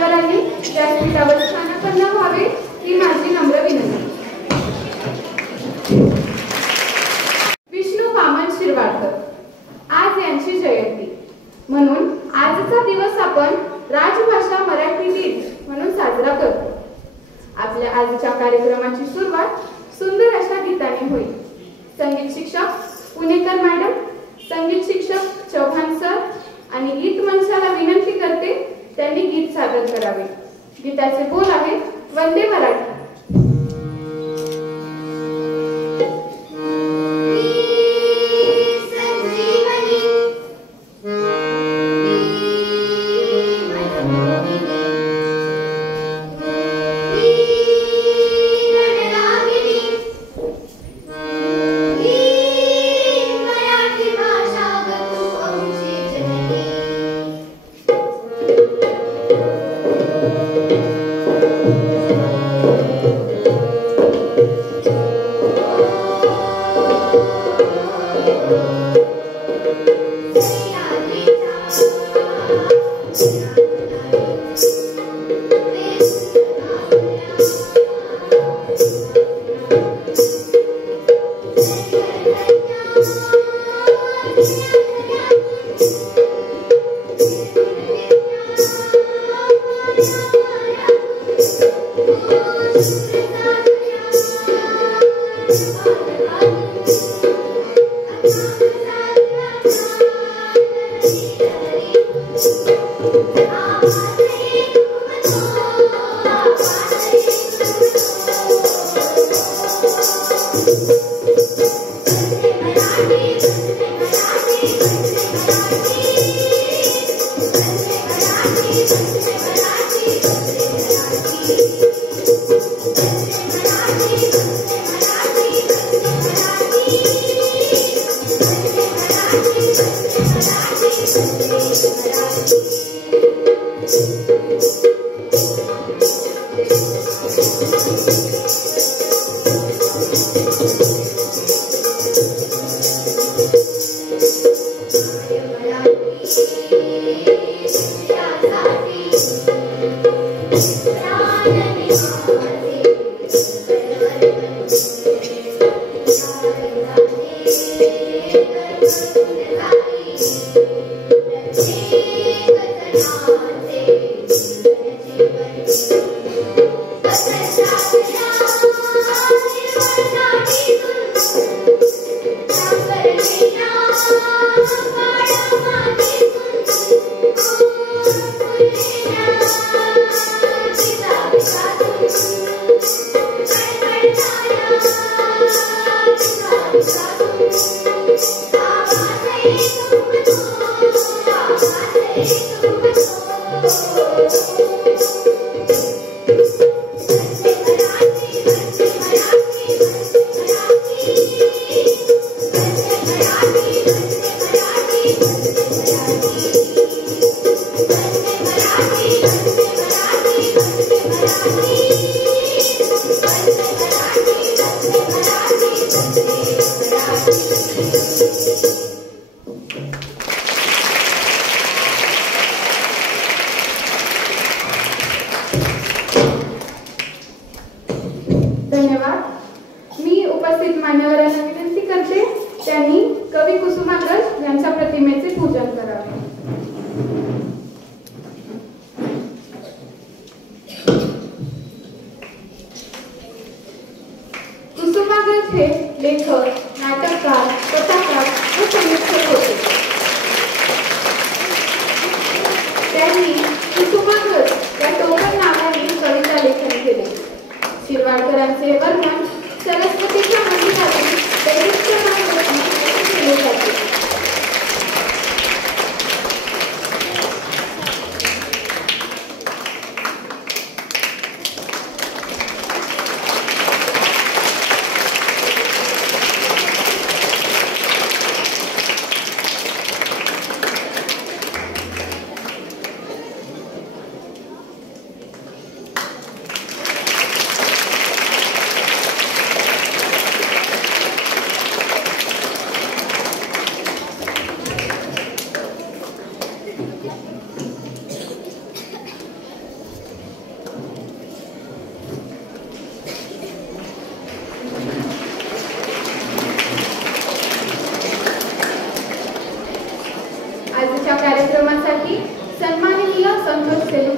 मान्यवरांनी व्यासपीठावर स्थानापन्न व्हावे ही माझी नम्र विनंती. विष्णू वामन शिरवाडकर आज यांची जयंती म्हणून आजचा दिवस आपण राजभाषा मराठी दिन म्हणून साजरा करतो. आपल्या आजच्या कार्यक्रमाची सुरुवात सुंदर अशा गीताने होईल. संगीत शिक्षक पुणेकर मॅडम, संगीत शिक्षक चौहान सर आणि गीत मंचाला विनंती करते त्यांनी गीत सादर करावे. गीताचे बोल आहेत वंदे मराठी.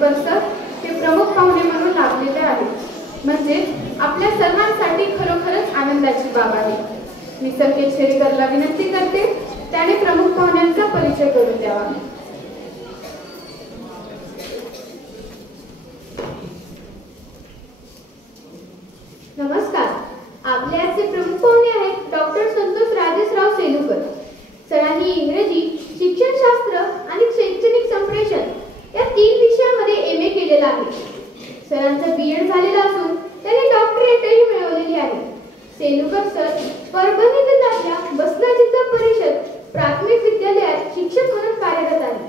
सेलुकर सर हे प्रमुख पाहुणे म्हणून लाभलेले आहेत, म्हणजे आपल्या सर्वांसाठी खरोखरच आनंदाची बाब आहे. मी संकेत शेरीकरला विनंती करते त्याने प्रमुख पाहुण्यांचा परिचय करून द्यावा. नमस्कार. आपले आजचे प्रमुख पाहुणे आहेत डॉक्टर संतोष राजेशराव सेलुकर. सरांनी इंग्रजी, शिक्षणशास्त्र आणि शैक्षणिक संप्रेषण या 3 विषयामध्ये MA केलेला आहे. सरांचं BEd झालेलं असून त्यांनी डॉक्टरेटही मिळवलेली आहे. सेलुकर सर परभणी जिल्ह्यातल्या बसना जिल्हा परिषद प्राथमिक विद्यालयात शिक्षक म्हणून कार्यरत आहेत.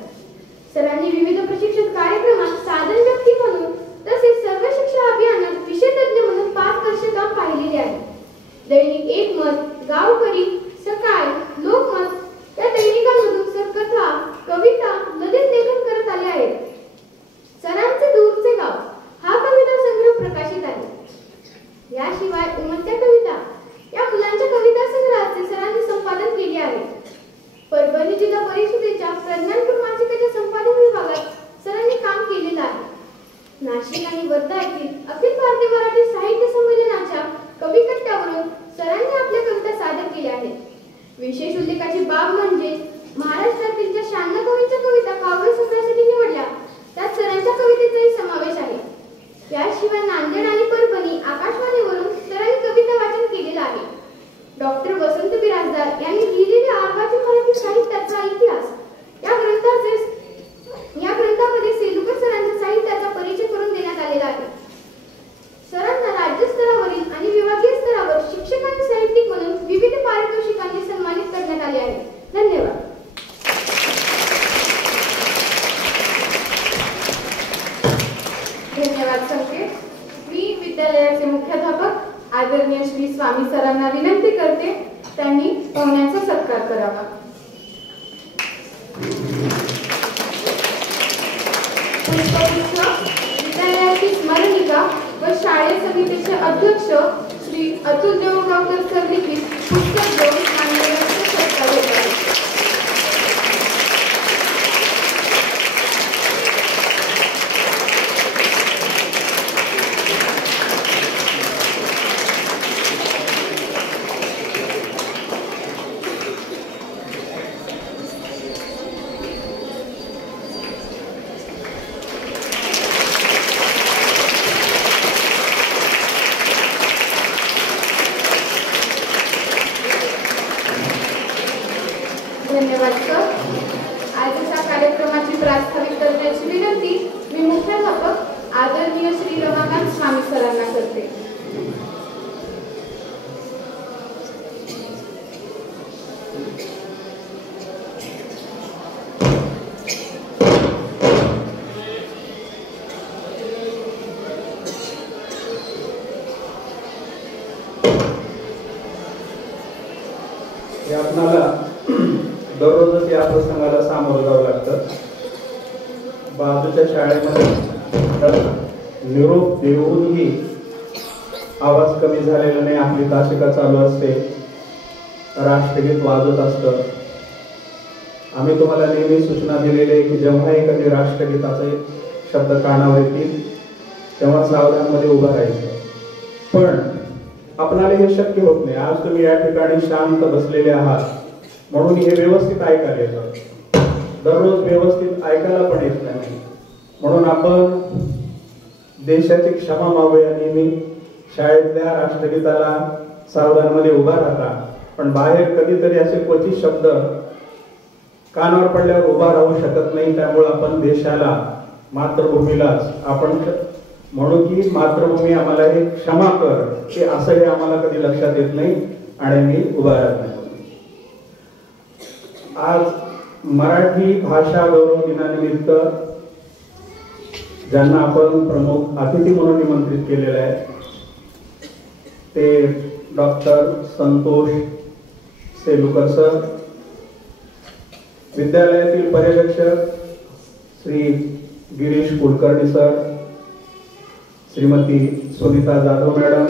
सरांनी विविध प्रशिक्षण कार्यक्रमात साधन व्यक्ती म्हणून तसेच सर्व शिक्षा अभियानात विषय तज्ञ म्हणून 5 वर्षे काम पाहिलेले आहे. दैनिक एकमत, गावकरी, सकाळ, लोकमत या दैनिकांमधून सर कथा, कविता, ललित लेखन करत आले आहेत. सरांचे दूरचे गाव हा कविता संग्रह प्रकाशित आहे. याशिवाय उमलत्या कविता या मुलांच्या कविता संग्रहाचे सरांनी संपादन केले आहे. परभणी जिल्हा परिषदेच्या प्रज्ञानपूर मासिकाच्या संपादन विभागात सरांनी काम केलेलं आहे. नाशिक आणि वर्धा येथील अखिल भारतीय मराठी साहित्य संमेलनाच्या कवी कट्ट्यावरून सरांनी आपल्या कविता सादर केल्या आहेत. विशेष उल्लेखाची बाब म्हणजे महाराष्ट्रातील ज्या 96 कवींच्या कविता काव्य संग्रहासाठी निवडल्या त्यात सरांच्या कवितेचाही समावेश आहे. याशिवाय नांदेड आणि परभणी आकाशवाणीवरून सरांनी कविता वाचन केलेलं आहे. डॉक्टर वसंत बिराजदार यांनी लिहिलेल्या अर्वाचीन मराठी साहित्याचा इतिहास या ग्रंथामध्ये सेलुकर सरांच्या साहित्याचा परिचय करून देण्यात आलेला आहे. सरांना राज्यस्तरावरील आणि विभागीय स्तरावर शिक्षक आणि साहित्यिक म्हणून विविध पारितोषिकांनी सन्मानित करण्यात आले आहे. धन्यवाद. धन्यवाद संकेत. मी विद्यालयाचे मुख्याध्यापक आदरणीय श्री स्वामी सरांना विनंती करते त्यांनी पाहुण्यांचा सत्कार करावा. विद्यालयाची स्मरणिका व शाळेय समितीचे अध्यक्ष श्री अतुल देवगावकर सर लिखित पुस्तक देऊन मान्यवरांचा सत्कार होत आहे. धन्यवाद सर. आजच्या कार्यक्रमाची प्रास्ताविक करण्याची विनंती मी मुख्याध्यापक आदरणीय श्री रमाकांत स्वामी सरांना करते. आपणाला दररोजच या प्रसंगाला सामोरं जावं लागतं. बाजूच्या शाळेमध्ये निरोप देऊनही आवाज कमी झालेला नाही. आपली तासिका चालू असते, राष्ट्रगीत वाजत असतं. आम्ही तुम्हाला नेहमी सूचना दिलेली आहे की जेव्हा एखादी राष्ट्रगीताचे शब्द कानावर येतील तेव्हा सावधानमध्ये उभं राहायचं. पण आपणाला हे शक्य होत नाही. आज तुम्ही या ठिकाणी शांत बसलेले आहात म्हणून हे व्यवस्थित ऐकायला येतं. दररोज व्यवस्थित ऐकायला पण येत नाही. म्हणून आपण देशाची क्षमा मागूया. नेहमी शाळेतल्या राष्ट्रगीताला सावधानमध्ये उभा राहता, पण बाहेर कधीतरी असे क्वचित शब्द कानावर पडल्यावर उभा राहू शकत नाही. त्यामुळे आपण देशाला, मातृभूमीलाच आपण म्हणू की मातृभूमी आम्हाला हे क्षमा कर, की असं हे आम्हाला कधी लक्षात येत नाही आणि मी उभा राहत नाही. आज मराठी भाषा गौरव दिनानिमित्त ज्यांना आपण प्रमुख अतिथी म्हणून निमंत्रित केलेले आहे ते डॉक्टर संतोष सेलुकर सर, विद्यालयातील पर्यवेक्षक श्री गिरीश कुलकर्णी सर, श्रीमती सुनीता जाधव मॅडम,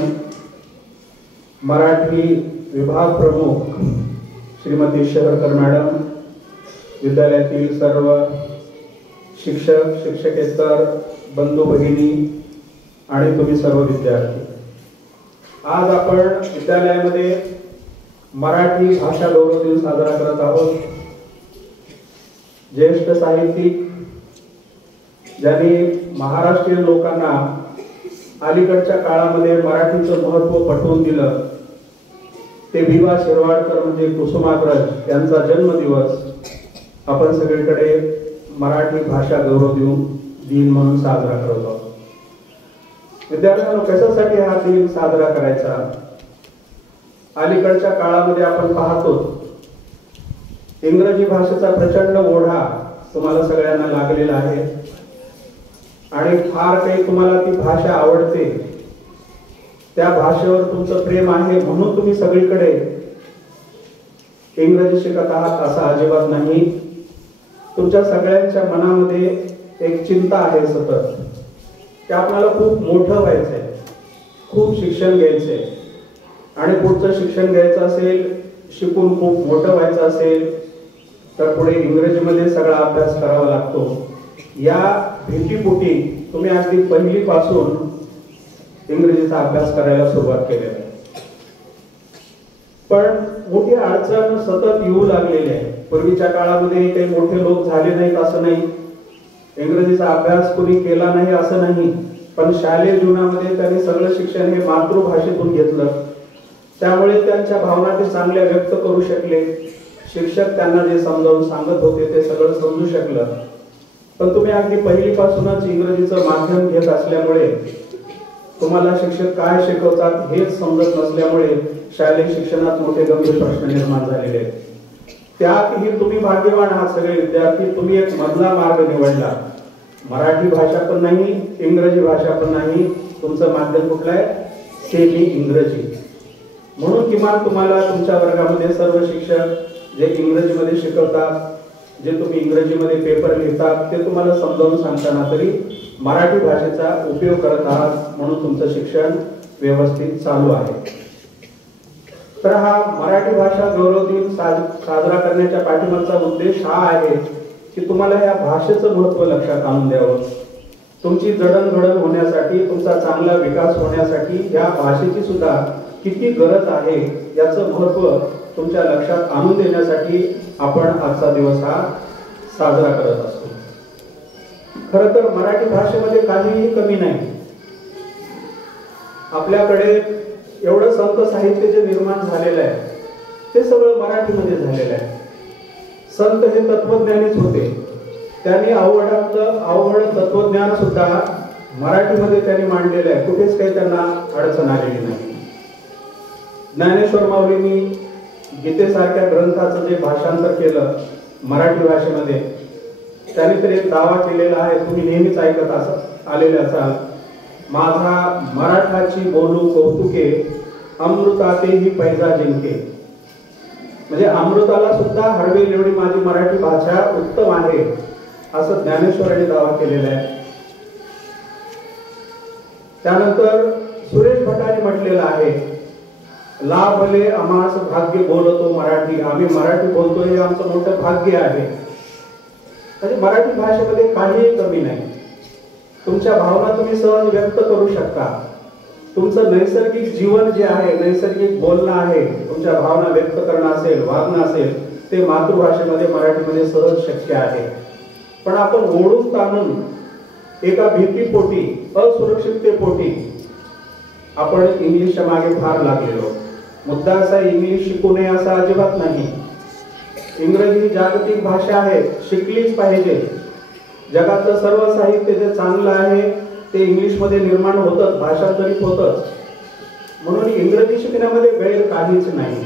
मराठी विभाग प्रमुख श्रीमती शहरकर मॅडम, विद्यालयातील सर्व शिक्षक, शिक्षकेतर, बंधू भगिनी आणि तुम्ही सर्व विद्यार्थी, आज आपण विद्यालयामध्ये मराठी भाषा गौरव दिन साजरा करत आहोत. ज्येष्ठ साहित्यिक ज्यांनी महाराष्ट्रीय लोकांना अलीकडच्या काळामध्ये मराठीचं महत्त्व पटवून दिलं ते विवा शिरवाडकर म्हणजे कुसुमाग्रज यांचा जन्मदिवस आपण सगळीकडे मराठी भाषा गौरव दिन म्हणून साजरा करत आहोत. विद्यार्थ्यांनो, कशासाठी हा दिन साजरा करायचा? अलीकडच्या काळामध्ये आपण पाहतो इंग्रजी भाषेचा प्रचंड ओढा तुम्हाला सगळ्यांना लागलेला आहे आणि फार काही तुम्हाला ती भाषा आवडते, त्या भाषेवर तुमचं प्रेम आहे म्हणून तुम्ही सगळीकडे इंग्रजी शिकत आहात असं अजिबात नाही. तुमच्या सगळ्यांच्या मनामध्ये एक चिंता आहे सतत की आपल्याला खूप मोठं व्हायचंय, खूप शिक्षण घ्यायचंय आणि पुढचं शिक्षण घ्यायचं असेल, शिकून खूप मोठं व्हायचं असेल तर पुढे इंग्रजीमध्ये सगळा अभ्यास करावा लागतो. या भीतीपोटी तुम्ही अगदी पहिलीपासून इंग्रजीचा अभ्यास करायला सुरुवात केलेला आहे. पण मोठी अडचण सतत येऊ लागलेली आहे. पूर्वीच्या काळामध्ये काही मोठे लोक झाले नाहीत असं नाही, इंग्रजीचा अभ्यास कुणी केला नाही असं नाही, पण शालेय जीवनामध्ये त्यांनी सगळं शिक्षण हे मातृभाषेतून घेतलं. त्यामुळे त्यांच्या भावना ते चांगल्या व्यक्त करू शकले. शिक्षक त्यांना जे समजावून सांगत होते ते सगळं समजू शकलं. पण तुम्ही अगदी पहिलीपासूनच इंग्रजीचं माध्यम घेत असल्यामुळे तुम्हाला शिक्षक काय शिकवतात हेच समजत नसल्यामुळे शालेय शिक्षणात मोठे गंभीर प्रश्न निर्माण झालेले आहेत. त्यातही तुम्ही भाग्यवान आहात सगळे विद्यार्थी, तुम्ही एक मधला मार्ग निवडला. मराठी भाषा पण नाही, इंग्रजी भाषा पण नाही, तुमचं माध्यम कुठलं आहे? सेमी इंग्रजी. म्हणून किमान तुम्हाला तुमच्या वर्गामध्ये सर्व शिक्षक जे इंग्रजीमध्ये शिकवतात, जे तुम्ही इंग्रजीमध्ये पेपर लिहितात ते तुम्हाला समजावून सांगताना तरी मराठी भाषेचा उपयोग करत आहात म्हणून तुमचं शिक्षण व्यवस्थित चालू आहे. तर हा मराठी भाषा गौरव दिन साजरा करण्याच्या पाठीमागचा उद्देश हा आहे की तुम्हाला या भाषेचं महत्त्व लक्षात आणून द्यावं. तुमची जडणघडण होण्यासाठी, तुमचा चांगला विकास होण्यासाठी या भाषेची सुद्धा किती गरज आहे याचं महत्त्व तुमच्या लक्षात आणून देण्यासाठी आपण आजचा दिवस हा साजरा करत असतो. खरं तर मराठी भाषेमध्ये काहीही कमी नाही. आपल्याकडे एवढं संत साहित्य जे निर्माण झालेलं आहे ते सगळं मराठीमध्ये झालेलं आहे. संत हे तत्वज्ञानीच होते. त्यांनी अवघड तत्वज्ञान सुद्धा मराठीमध्ये त्यांनी मांडलेलं आहे. कुठेच काही त्यांना अडचण आलेली नाही. ज्ञानेश्वर माऊलींनी गीतेसारख्या ग्रंथाचं जे भाषांतर केलं मराठी भाषेमध्ये, त्यांनी तर एक दावा केलेला आहे, तुम्ही नेहमीच ऐकत आलेले असाल, माझा मराठाची बोलू कौतुके, अमृतातेही पैजा जिंके. म्हणजे अमृताला सुद्धा हरवेल एवढी माझी मराठी भाषा उत्तम आहे असं ज्ञानेश्वरांनी दावा केलेला आहे. त्यानंतर सुरेश भटांनी म्हटलेलं आहे, लाभले आम्हास भाग्य बोलतो मराठी. आम्ही मराठी बोलतोय हे आमचं मोठं भाग्य आहे. म्हणजे मराठी भाषेमध्ये काहीही कमी नाही. तुमच्या भावना तुम्ही सहज व्यक्त करू शकता. तुमचं नैसर्गिक जीवन जे आहे, नैसर्गिक बोलणं आहे, तुमच्या भावना व्यक्त करणं असेल, वागणं असेल, ते मातृभाषेमध्ये मराठीमध्ये सहज शक्य आहे. पण आपण ओढून ताणून एका भीतीपोटी, असुरक्षिततेपोटी आपण इंग्लिशच्या मागे फार लागलेलो. मुद्दा असा इंग्लिश शिकू नये असा अजिबात नाही. इंग्रजी ही जागतिक भाषा आहे, शिकलीच पाहिजे. जगातलं सर्व साहित्य जे चांगलं आहे ते इंग्लिशमध्ये निर्माण होतच, भाषांतरित होतच. म्हणून इंग्रजी शिकण्यामध्ये गैर काहीच नाही.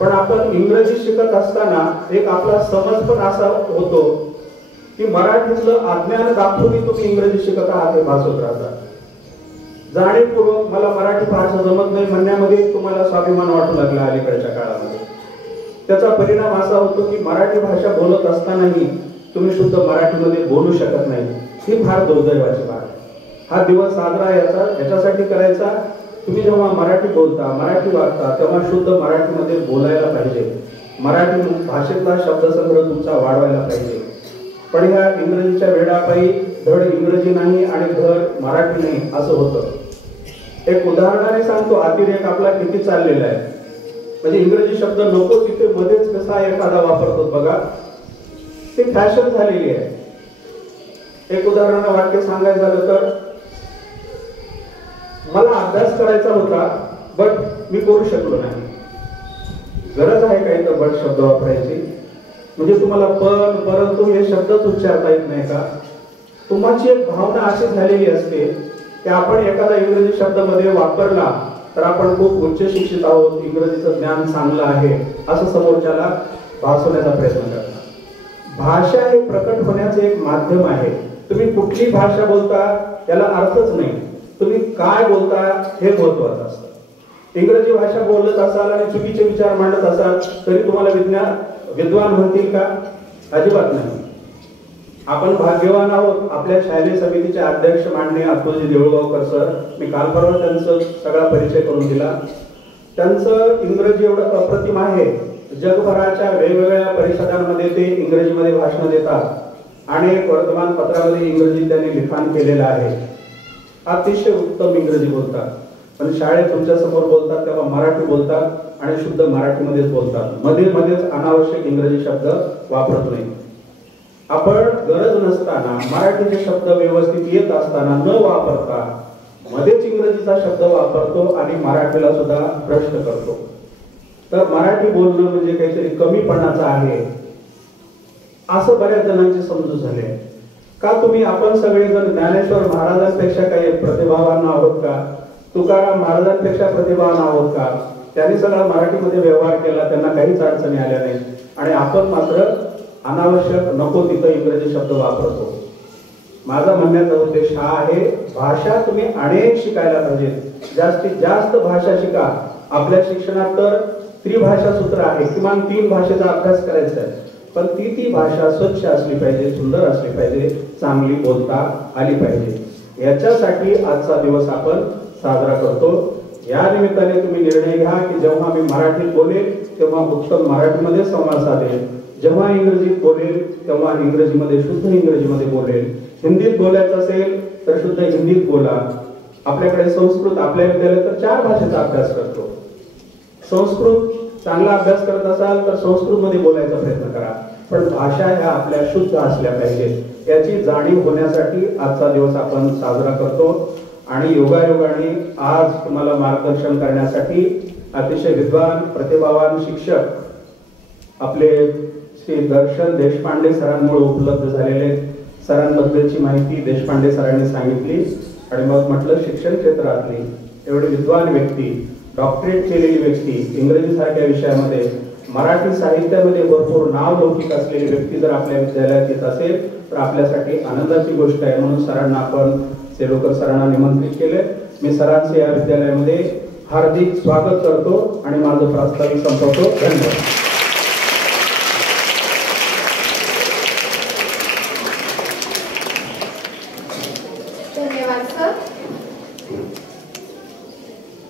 पण आपण इंग्रजी शिकत असताना एक आपला समज पण असा होतो की मराठीतलं अज्ञान दाखवून तुम्ही इंग्रजी शिकत आहात हे भासवत राहतात. जाणीवपूर्वक मला मराठी भाषा जमत नाही म्हणण्यामध्ये तुम्हाला स्वाभिमान वाटू लागला अलीकडच्या काळामध्ये. त्याचा परिणाम असा होतो की मराठी भाषा बोलत असतानाही तुम्ही शुद्ध मराठीमध्ये बोलू शकत नाही. ही फार दुर्दैवाची बाब आहे. हा दिवस साजरा याच्यासाठी करायचा, तुम्ही जेव्हा मराठी बोलता, मराठी वागता तेव्हा शुद्ध मराठीमध्ये बोलायला पाहिजे. मराठी भाषेतला शब्दसंग्रह तुमचा वाढवायला पाहिजे. पण ह्या इंग्रजीच्या वेडापायी धड इंग्रजी नाही आणि धड मराठी नाही असं होतं. एक उदाहरणाने सांगतो, अतिरेक आपला किती चाललेला आहे. म्हणजे इंग्रजी शब्द नको तिथे मध्येच कसा एखादा वापरतो बघा, ती फॅशन झालेली आहे. एक उदाहरण वाक्य सांगायचं झालं तर, मला अभ्यास करायचा होता बट मी करू शकलो नाही. गरज आहे काही तर बट शब्द वापरायची? म्हणजे तुम्हाला पण परंतु हे शब्दच उच्चारता येत नाही का? तुमची एक भावना अशी झालेली असते की आपण एखादा इंग्रजी शब्द मध्ये वापरला तर आपण खूप उच्च शिक्षित आहोत, इंग्रजीचं ज्ञान चांगलं आहे असं समोरच्याला भासवण्याचा प्रयत्न करता. भाषा हे प्रकट होण्याचे एक माध्यम आहे. तुम्ही कुठली भाषा बोलता याला अर्थच नाही, तुम्ही काय बोलता हे महत्वाचं असतं. इंग्रजी भाषा बोलत असाल आणि चुकीचे विचार मांडत असाल तरी तुम्हाला विद्वान म्हणतील का? अजिबात नाही. आपण भाग्यवान आहोत. आपल्या शालेय समितीचे अध्यक्ष माननीय अतुलजी देऊळगावकर सर, मी काल परवा त्यांचा सगळा परिचय करून दिला. त्यांचं इंग्रजी एवढं अप्रतिम आहे, जगभराच्या वेगवेगळ्या परिषदांमध्ये ते इंग्रजीमध्ये भाषण देतात. अनेक वर्तमानपत्रामध्ये इंग्रजी त्यांनी लिखाण केलेलं आहे. अतिशय उत्तम इंग्रजी बोलतात. पण शाळेत तुमच्या समोर बोलतात तेव्हा मराठी बोलतात आणि शुद्ध मराठीमध्येच बोलतात. मध्येच अनावश्यक इंग्रजी शब्द वापरत नाही. आपण गरज नसताना मराठीचे शब्द व्यवस्थित येत असताना न वापरता मध्येच इंग्रजीचा शब्द वापरतो आणि मराठीला सुद्धा प्रश्न करतो. तर मराठी बोलणं म्हणजे काहीतरी कमीपणाचं आहे असं बऱ्याच जणांची समजूत झाली. का तुम्ही आपण सगळेजण ज्ञानेश्वर महाराजांपेक्षा काही प्रतिभावान आहोत का? तुकाराम महाराजांपेक्षा प्रतिभावान आहोत का? त्यांनी सगळा मराठीमध्ये व्यवहार केला, त्यांना काहीच अडचणी आल्या नाही आणि आपण मात्र अनावश्यक नको तिथं इंग्रजी शब्द वापरतो. माझा म्हणण्याचा उद्देश हा आहे, भाषा तुम्ही अनेक शिकायला पाहिजेत. जास्तीत जास्त भाषा शिका. आपल्या शिक्षणात तर त्रिभाषा सूत्र आहे, किमान 3 भाषेचा अभ्यास करायचा आहे. पण ती भाषा स्वच्छ असली पाहिजे, सुंदर असली पाहिजे, चांगली बोलता आली पाहिजे. याच्यासाठी आजचा दिवस आपण साजरा करतो. या निमित्ताने तुम्ही निर्णय घ्या की जेव्हा मी मराठीत बोलेल तेव्हा उत्तम मराठीमध्ये संवाद साधेल, जेव्हा इंग्रजीत बोलेल तेव्हा इंग्रजीमध्ये शुद्ध इंग्रजीमध्ये बोलेल, हिंदीत बोलायचं असेल तर शुद्ध हिंदीत बोला. आपल्याकडे संस्कृत, आपल्या विद्यालयात तर 4 भाषेचा अभ्यास करतो. संस्कृत चांगला अभ्यास करत असाल तर संस्कृत मध्ये बोलायचा प्रयत्न करा. पण भाषा ह्या आपल्या शुद्ध असल्या पाहिजेत याची जाणीव होण्यासाठी आजचा दिवस आपण साजरा करतो. आणि योगायोगाने आज तुम्हाला मार्गदर्शन करण्यासाठी अतिशय विद्वान प्रतिभावान शिक्षक आपले श्री दर्शन देशपांडे सरांमुळे उपलब्ध झालेले. सरांबद्दलची माहिती देशपांडे सरांनी सांगितली आणि मग म्हटलं शिक्षण क्षेत्रातली एवढी विद्वान व्यक्ती, डॉक्टरेट केलेली व्यक्ती, इंग्रजी सारख्या विषयामध्ये, मराठी साहित्यामध्ये भरपूर नाव लौकिक असलेली व्यक्ती जर आपल्या विद्यालयात येत असेल तर आपल्यासाठी आनंदाची गोष्ट आहे. म्हणून सरांना आपण सेलुकर सरांना निमंत्रित केले. मी सरांचे या विद्यालयामध्ये हार्दिक स्वागत करतो आणि माझं प्रास्ताविक संपवतो. धन्यवाद. धन्यवाद सर.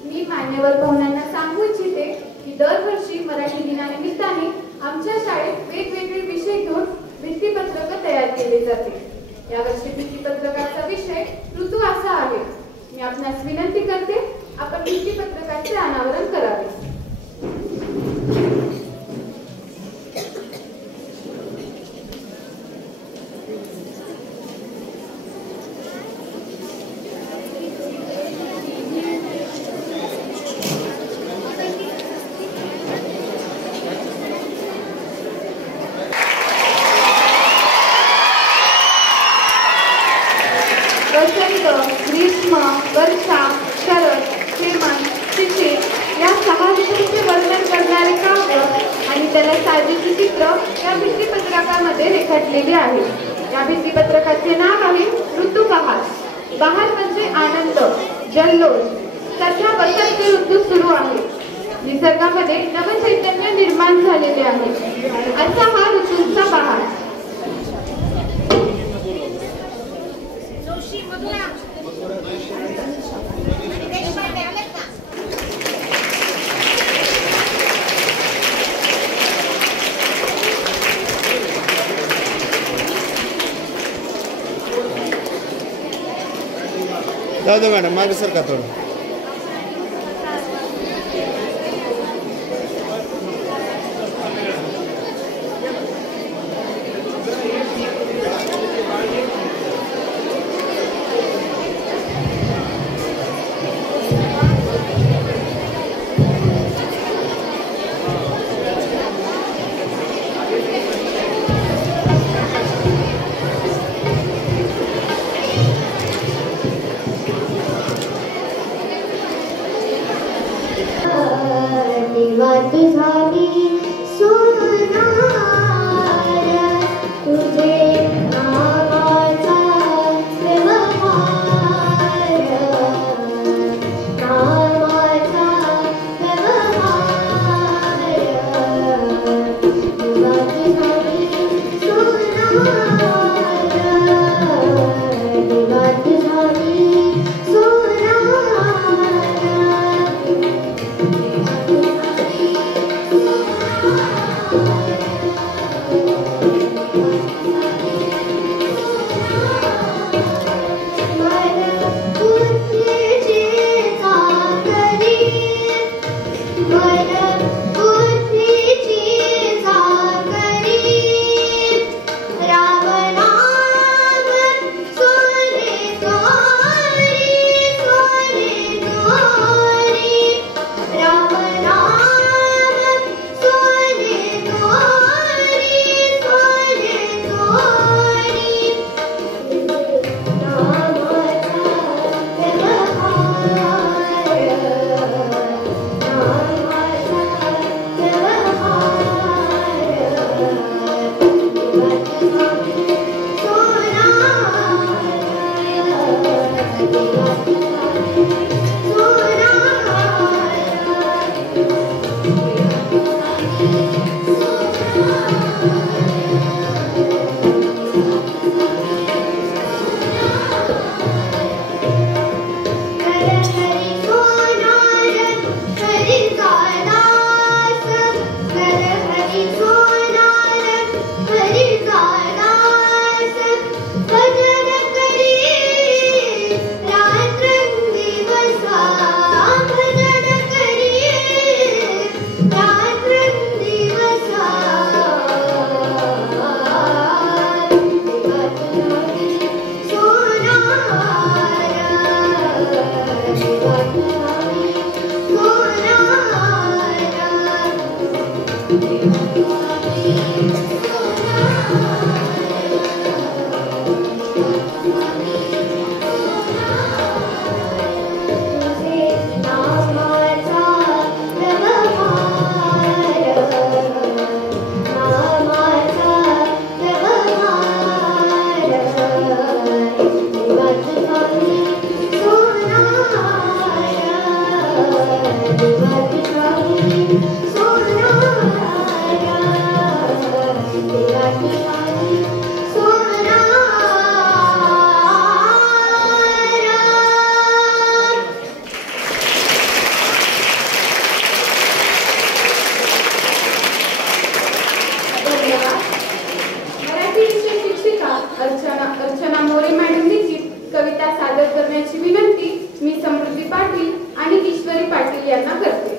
मी मान्यवर पाहुण्यांना सांगू इच्छिते की दरवर्षी मराठी दिनानिमित्ताने आमच्या शाळेत वेगवेगळे विषय घेऊन भित्तीपत्रक तयार केले जाते. यावर्षी भित्तीपत्रकाचा विषय ऋतू असा आहे. मी आपणास विनंती करते आपण भित्तीपत्रकाचे अनावरण करावे. ग्रीष्म, वर्षा, शरद, हेमंत, शिशिर या 6 ऋतूंचे वर्णन करणारे काव्य आणि त्याला साजेचे चित्र या भित्तीपत्रकामध्ये रेखाटलेले आहे. या भित्तीपत्रकाचे नाव आहे ऋतुबहार. बहार म्हणजे आनंद, जल्लोष. सध्या वसंत ऋतू सुरू आहे. निसर्गामध्ये नवचैतन्य निर्माण झालेले आहे. असा हा ऋतूंचा बहार. जाऊ दे मॅडम, मागे सर का थोडं. अर्चना मोरे मॅडम लिखित कविता सादर करण्याची विनंती मी समृद्धी पाटील आणि ईश्वरी पाटील यांना करते.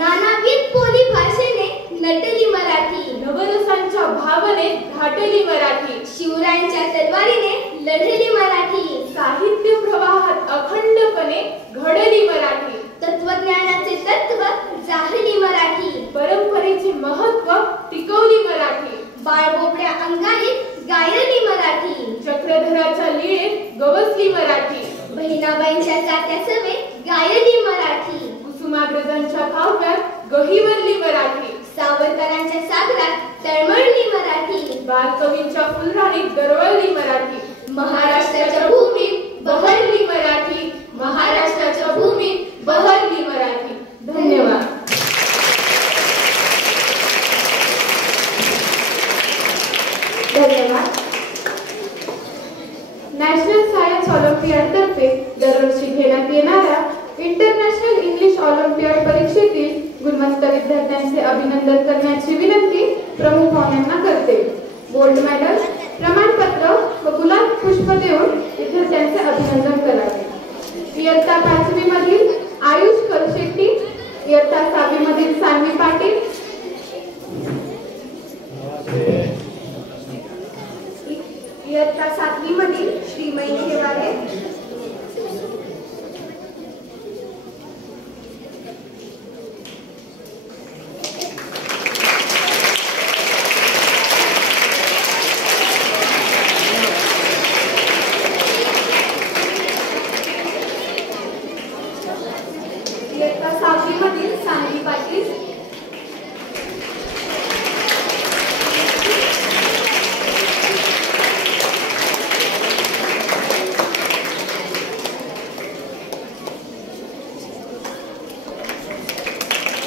नानाविध बोली भाषेने नटली मराठी. नवरसांच्या भावनेत धाटली मराठी. शिवरायांच्या तलवारीने लढली मराठी. साहित्य प्रवाहात अखंडपणे घडली मराठी. तत्वज्ञानाचे तत्व जाहली मराठी. परंपरेचे महत्व टिकवली मराठी. बाळबोबड्या अंगाने गायली मराठी. चक्रधराच्या लीळेत गवसली मराठी. बहिणाबाईंच्या जात्या सवे गायली मराठी. कुसुमाग्रजांच्या काव्यात गहिवरली मराठी. सावरकरांच्या सागरात तळमळली मराठी. बालकवींच्या फुलराणीत दरवळली मराठी. महाराष्ट्राच्या भूमीत बहरली मराठी. महाराष्ट्राच्या भूमीत बहरली मराठी. धन्यवाद. धन्यवाद. नॅशनल सायन्स ऑलिम्पियाड तर्फे दरवर्षी घेण्यात येणाऱ्या इंटरनॅशनल इंग्लिश ऑलिम्पियाड परीक्षेतील गुणवंत विद्यार्थ्यांचे अभिनंदन करण्याची विनंती प्रमुख पाहुण्यांना करते. गोल्ड मेडल, प्रमाणपत्र व गुलाब पुष्प देऊन विद्यार्थ्यांचे अभिनंदन करावे. इयत्ता 5वी मधील आयुष करशेट्टी, इयत्ता 6वी मधील सान्वी पाटील, इयत्ता 7वी मधील श्रीमयी हेवारे, इयत्ता 6वी मधील सान्वी पाटील,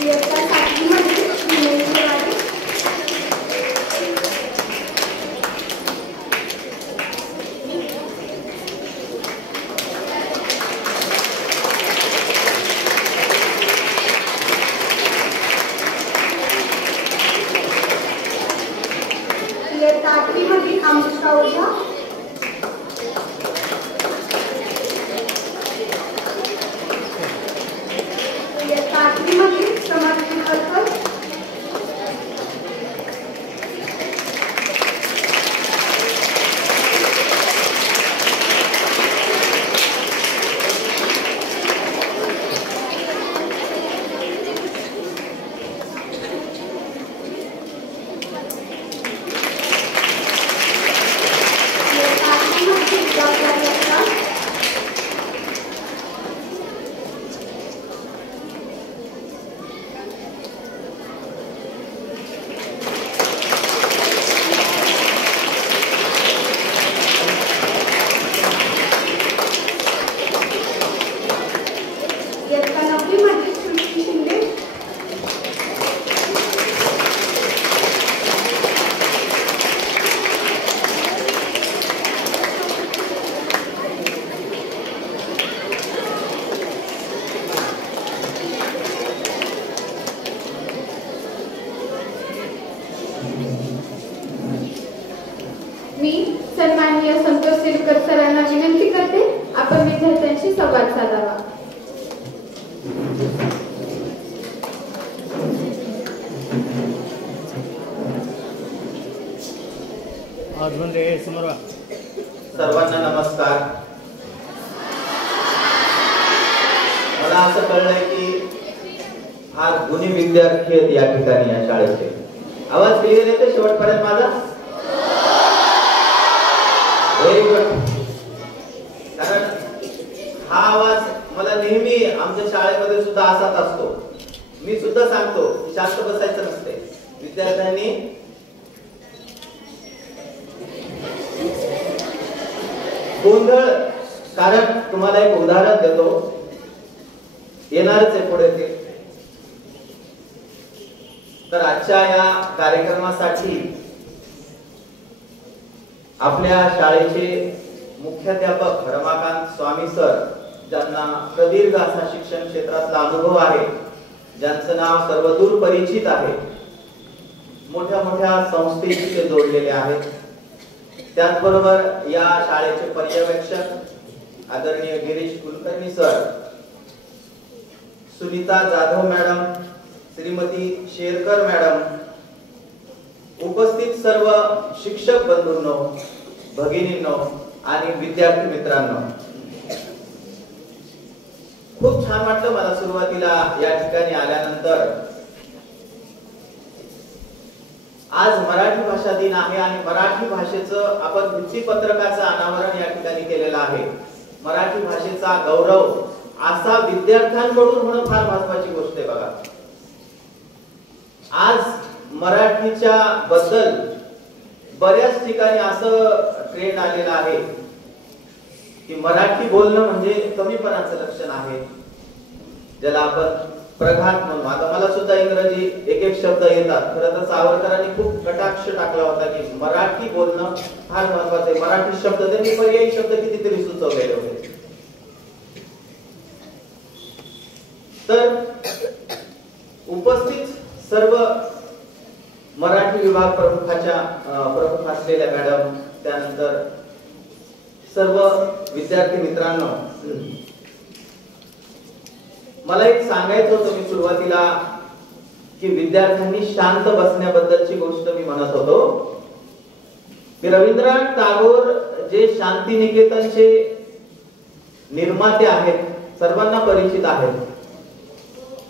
इयत्ता 7वी मधील श्रीमयी हेवारे, इयत्ता 8वी मधील अमृता ओझा, इयत्ता 8वी मधील समर्थ अलकर, इयत्ता 8वी मधील डॉक्टर यशराज, इयत्ता 9वी मधील सृष्टी शिंदे, मी सन्माननीय संतोष सिरकर सरांना विनंती करते आपण विद्यार्थ्यांशी संवाद साधावा. सर्वांना नमस्कार. मला असं कळलंय की आज गुणी विद्यार्थी आहेत या ठिकाणी या शाळेचे. आवाज क्लिअर येतो शेवटपर्यंत माझा? Very good. कारण हा आवाज मला नेहमी आमच्या शाळेमध्ये सुद्धा असाच असतो. मी सुद्धा सांगतो शांत बसायचं नसते. विद्यार्थ्यांनी गोंधळ, कारण तुम्हाला एक उदाहरण देतो, येणारच आहे पुढे ते. तर आजच्या या कार्यक्रमासाठी आपल्या शाळेचे मुख्याध्यापक रमाकांत स्वामी सर, ज्यांना प्रदीर्घ असा शिक्षण क्षेत्रातला अनुभव आहे, ज्यांचं नाव सर्वदूर परिचित आहे, मोठ्या मोठ्या संस्थेशी ते जोडलेले आहेत. त्याचबरोबर या शाळेचे पर्यवेक्षक आदरणीय Girish Kulkarni sir, Sunita Jadhav madam, Shrimati Sherkar madam, उपस्थित सर्व शिक्षक बंधूंनो, भगिनींनो आणि विद्यार्थी मित्रांनो, खूप छान वाटलं मला सुरुवातीला या ठिकाणी आल्यानंतर. आज मराठी भाषा दिन आहे आणि मराठी भाषेचं आपण भित्तीपत्रकाचं अनावरण या ठिकाणी केलेलं आहे. मराठी भाषेचा गौरव असा विद्यार्थ्यांकडून होणं फार महत्त्वाची गोष्ट आहे. बघा, आज मराठीच्या बद्दल बऱ्याच ठिकाणी असं ट्रेंड आलेलं आहे की मराठी बोलणं म्हणजे कमीपणाचं लक्षण आहे, ज्याला आपण प्रघात म्हणू. आता मला सुद्धा इंग्रजी एक एक शब्द येतात. खरं तर सावरकरांनी खूप कटाक्ष टाकला होता की मराठी बोलणं फार महत्वाचं आहे. मराठी शब्द, त्यांनी पर्यायी शब्द कितीतरी सुचवलेले होते. तर उपस्थित सर्व मराठी विभाग प्रमुख असलेल्या मॅडम, त्यानंतर सर्व विद्यार्थी मित्रांनो, मला एक सांगायचं होतं मी सुरुवातीला की विद्यार्थ्यांनी शांत बसण्याबद्दलची गोष्ट मी म्हणत होतो की रवींद्रनाथ टागोर जे शांती निकेतनचे निर्माते आहेत, सर्वांना परिचित आहेत.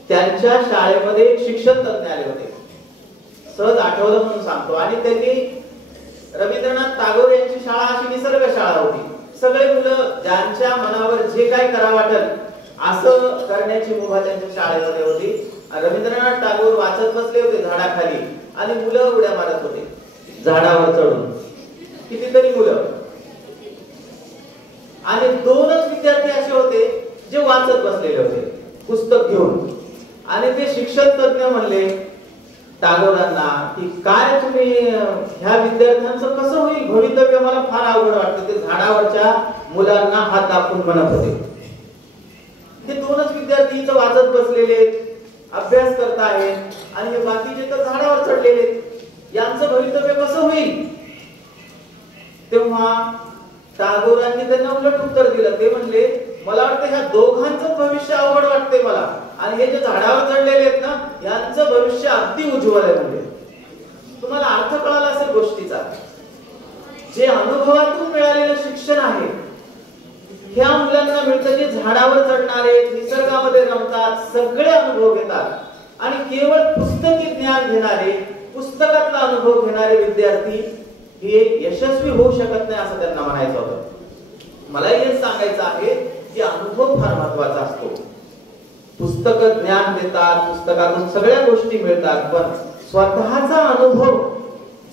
त्यांच्या शाळेमध्ये एक शिक्षण तज्ञ आले होते. सहज आठवलं म्हणून सांगतो. आणि त्यांनी रवींद्रनाथ टागोर यांची शाळा अशी निसर्ग शाळा होती. सगळे मुलं ज्यांच्या मनावर जे काही करा वाटेल असं करण्याची मुभा त्यांच्या शाळेमध्ये होती. रवींद्रनाथ टागोर वाचत बसले होते झाडाखाली आणि मुलं उड्या मारत होते झाडावर चढून, कितीतरी मुलं. आणि दोनच विद्यार्थी असे होते जे वाचत बसलेले होते पुस्तक घेऊन. आणि ते शिक्षण तज्ञ म्हणले टागोरांना की काय तुम्ही ह्या विद्यार्थ्यांचं कसं होईल भवितव्य, मला फार अवघड वाटतं. ते झाडावरच्या मुलांना हात दाखवून म्हणत होते. ते दोनच विद्यार्थी इथं वाचत बसलेले, अभ्यास करत आहेत आणि हे बाकीचे तर झाडावर चढलेले, यांचं भवितव्य कसं होईल. तेव्हा टागोरांनी त्यांना उलट उत्तर दिलं. ते म्हणले, मला वाटतं ह्या दोघांचं भविष्य अवघड वाटतंय मला, आणि हे जे झाडावर चढलेले आहेत ना, यांचं भविष्य अगदी उज्ज्वल आहे. म्हणजे तुम्हाला अर्थ कळाला असेल गोष्टीचा. जे अनुभवातून मिळालेलं शिक्षण आहे ह्या मुलांना मिळतं, जे झाडावर चढणारे, निसर्गामध्ये रमतात, सगळे अनुभव घेतात. आणि केवळ पुस्तकी ज्ञान घेणारे, पुस्तकातला अनुभव घेणारे विद्यार्थी हे यशस्वी होऊ शकत नाही असं त्यांना म्हणायचं होतं. मला हेच सांगायचं आहे की अनुभव फार महत्वाचा असतो. पुस्तक ज्ञान देतात, पुस्तकातून सगळ्या गोष्टी मिळतात, पण स्वतःचा अनुभव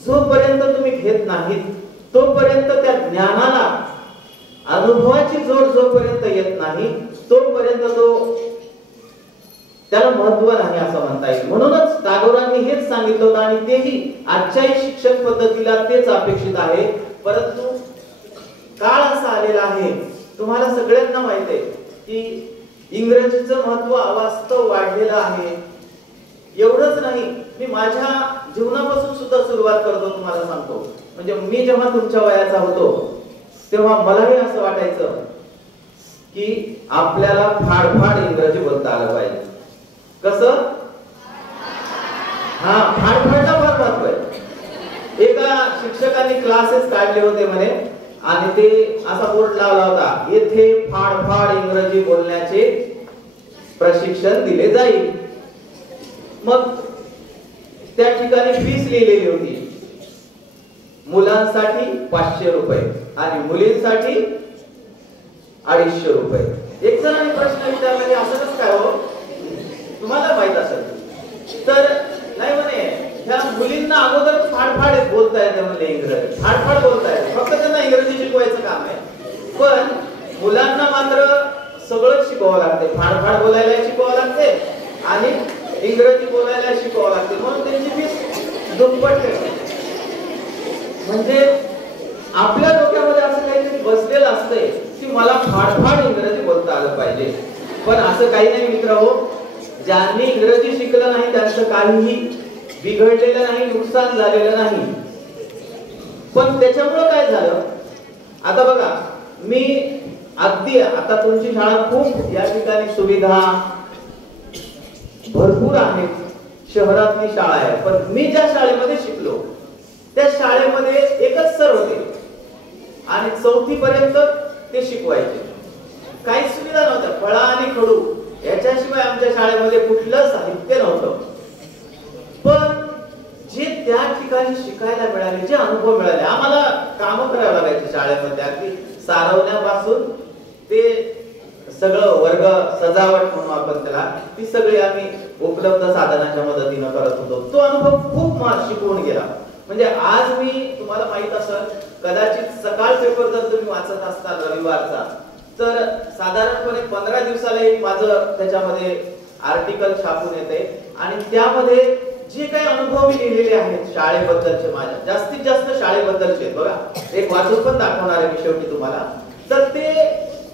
जोपर्यंत तुम्ही घेत नाहीत तोपर्यंत त्या ज्ञानाला, अनुभवाची जोड जोपर्यंत येत नाही तोपर्यंत त्याला महत्व नाही असं म्हणता येईल. म्हणूनच टागोरांनी हेच सांगितलं होतं आणि तेही आजच्याही शिक्षण पद्धतीला तेच अपेक्षित आहे. परंतु काळ असा आलेला आहे, तुम्हाला सगळ्यांना माहित आहे की इंग्रजीचं महत्व अवास्तव वाढलेलं आहे. एवढंच नाही, मी माझ्या जीवनापासून सुद्धा सुरुवात करतो, तुम्हाला सांगतो. म्हणजे मी जेव्हा तुमच्या वयाचा होतो तेव्हा मलाही असं वाटायचं की आपल्याला फाडफाड इंग्रजी बोलता आलं पाहिजे. कसं? फाडफाडला फार महत्व आहे. एका शिक्षकांनी क्लासेस काढले होते म्हणे, आणि ते असा बोर्ड लावला होता, येथे फाडफाड इंग्रजी बोलण्याचे प्रशिक्षण दिले जाईल. मग त्या ठिकाणी फीस लिहिलेली होती, मुलांसाठी 500 रुपये आणि मुलींसाठी 250 रुपये. एक जणांनी प्रश्न विचारला की असं कसं काय हो, तुम्हाला माहित असेल तर. नाही म्हणे, ह्या मुलींना अगोदर फाडफाड बोलता येते म्हणले, इंग्रजी फाडफाड बोलता येते, फक्त त्यांना इंग्रजी शिकवायचं काम आहे. पण मुलांना मात्र सगळं शिकवावं लागते, फाडफाड बोलायला शिकवावं लागते आणि इंग्रजी बोलायला शिकवावं लागते. म्हणून त्यांची फीस दुप्पट आहे. म्हणजे आपल्या डोक्यामध्ये असं काहीतरी बसलेलं असतंय की मला फाडफाड इंग्रजी बोलता आलं पाहिजे. पण असं काही नाही मित्रहो. ज्यांनी इंग्रजी शिकलं नाही त्यांचं काहीही बिघडलेलं नाही, नुकसान झालेलं नाही. पण त्याच्यामुळे काय झालं, आता बघा, मी अगदी आता तुमची शाळा खूप या ठिकाणी सुविधा भरपूर आहेत, शहरातली शाळा आहे, पण मी ज्या शाळेमध्ये शिकलो त्या शाळेमध्ये एकच सर होते आणि 4थी पर्यंत ते शिकवायचे. काही सुविधा नव्हत्या, फळा आणि खडू याच्याशिवाय आमच्या शाळेमध्ये कुठलं साहित्य नव्हतं. पण जे त्या ठिकाणी शिकायला मिळाले, जे अनुभव मिळाले, आम्हाला कामं करावं लागायची शाळेमध्ये. अगदी सारवण्यापासून ते सगळं वर्ग सजावट म्हणून आपण त्याला, ती सगळी आम्ही उपलब्ध साधनाच्या मदतीनं करत होतो. तो अनुभव खूप शिकवून गेला. म्हणजे आज मी, तुम्हाला माहित असेल, कदाचित सकाळ पेपर जर तुम्ही वाचत असताल रविवारचा, तर साधारणपणे 15 दिवसाला एक माझं त्याच्यामध्ये आर्टिकल छापून येते आणि त्यामध्ये जे काही अनुभव मी लिहिलेले आहेत शाळेबद्दलचे, माझ्या जास्तीत जास्त शाळेबद्दलचे, बघा एक वाचून पण दाखवणार आहे मी शेवटी तुम्हाला. तर ते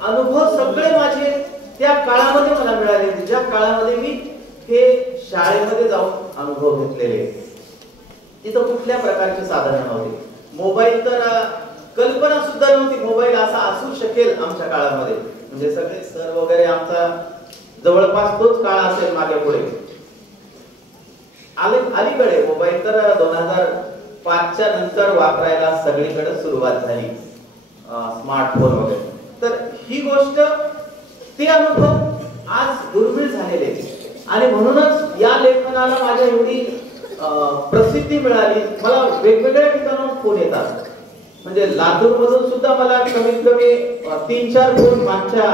अनुभव सगळे माझे त्या काळामध्ये मला मिळाले, ज्या काळामध्ये मी हे शाळेमध्ये जाऊन अनुभव घेतलेले. तिथं कुठल्या प्रकारचे साधनं नव्हते, मोबाईल तर कल्पना सुद्धा नव्हती मोबाईल असा असू शकेल आमच्या काळामध्ये. म्हणजे सगळे सर वगैरे आमचा जवळपास तोच काळ असेल मागे पुढे. अलीकडे मोबाईल तर 2005च्या नंतर वापरायला सगळीकडे सुरुवात झाली, स्मार्टफोन वगैरे. तर ही गोष्ट, ते अनुभव आज दुर्मिळ झालेले आणि म्हणूनच या लेखनाला माझ्या एवढी प्रसिद्धी मिळाली. मला वेगवेगळ्या ठिकाणाहून फोन येतात. म्हणजे लातूर मधून सुद्धा मला कमीत कमी 3-4 फोन मागच्या